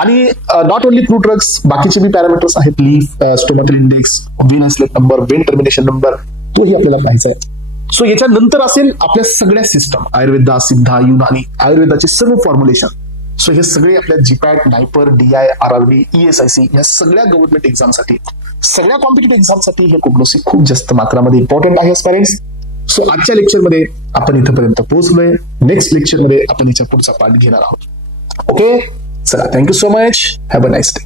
आणि नॉट ओनली क्रूड ड्रग्स, बाकीचे बी पॅरामीटर्स आहेत. Leaf, stomatal index, vein islet number, vein termination number, तोही आपल्याला पाहायचा आहे. सो याच्यानंतर असेल आपल्या सगळ्या सिस्टम, आयुर्वेदा, सिद्धा, युनानी, आयुर्वेदाचे सर्व फॉर्म्युलेशन. सो हे सगळे आपल्या जीपॅट, नायपर, DI, RRB, ESIC या सगळ्या गव्हर्नमेंट एक्झामसाठी, सगळ्या कॉम्पिटिटिव्ह एक्झामसाठी हे कोग्नोसी खूप जास्त मात्रामध्ये इम्पॉर्टंट आहे पॅरेंट्स. सो आजच्या लेक्चरमध्ये आपण इथपर्यंत पोहोचलोय. नेक्स्ट लेक्चरमध्ये आपण याच्या पुढचा पार्ट घेणार आहोत. ओके, चला, thank you so much. Have a nice day.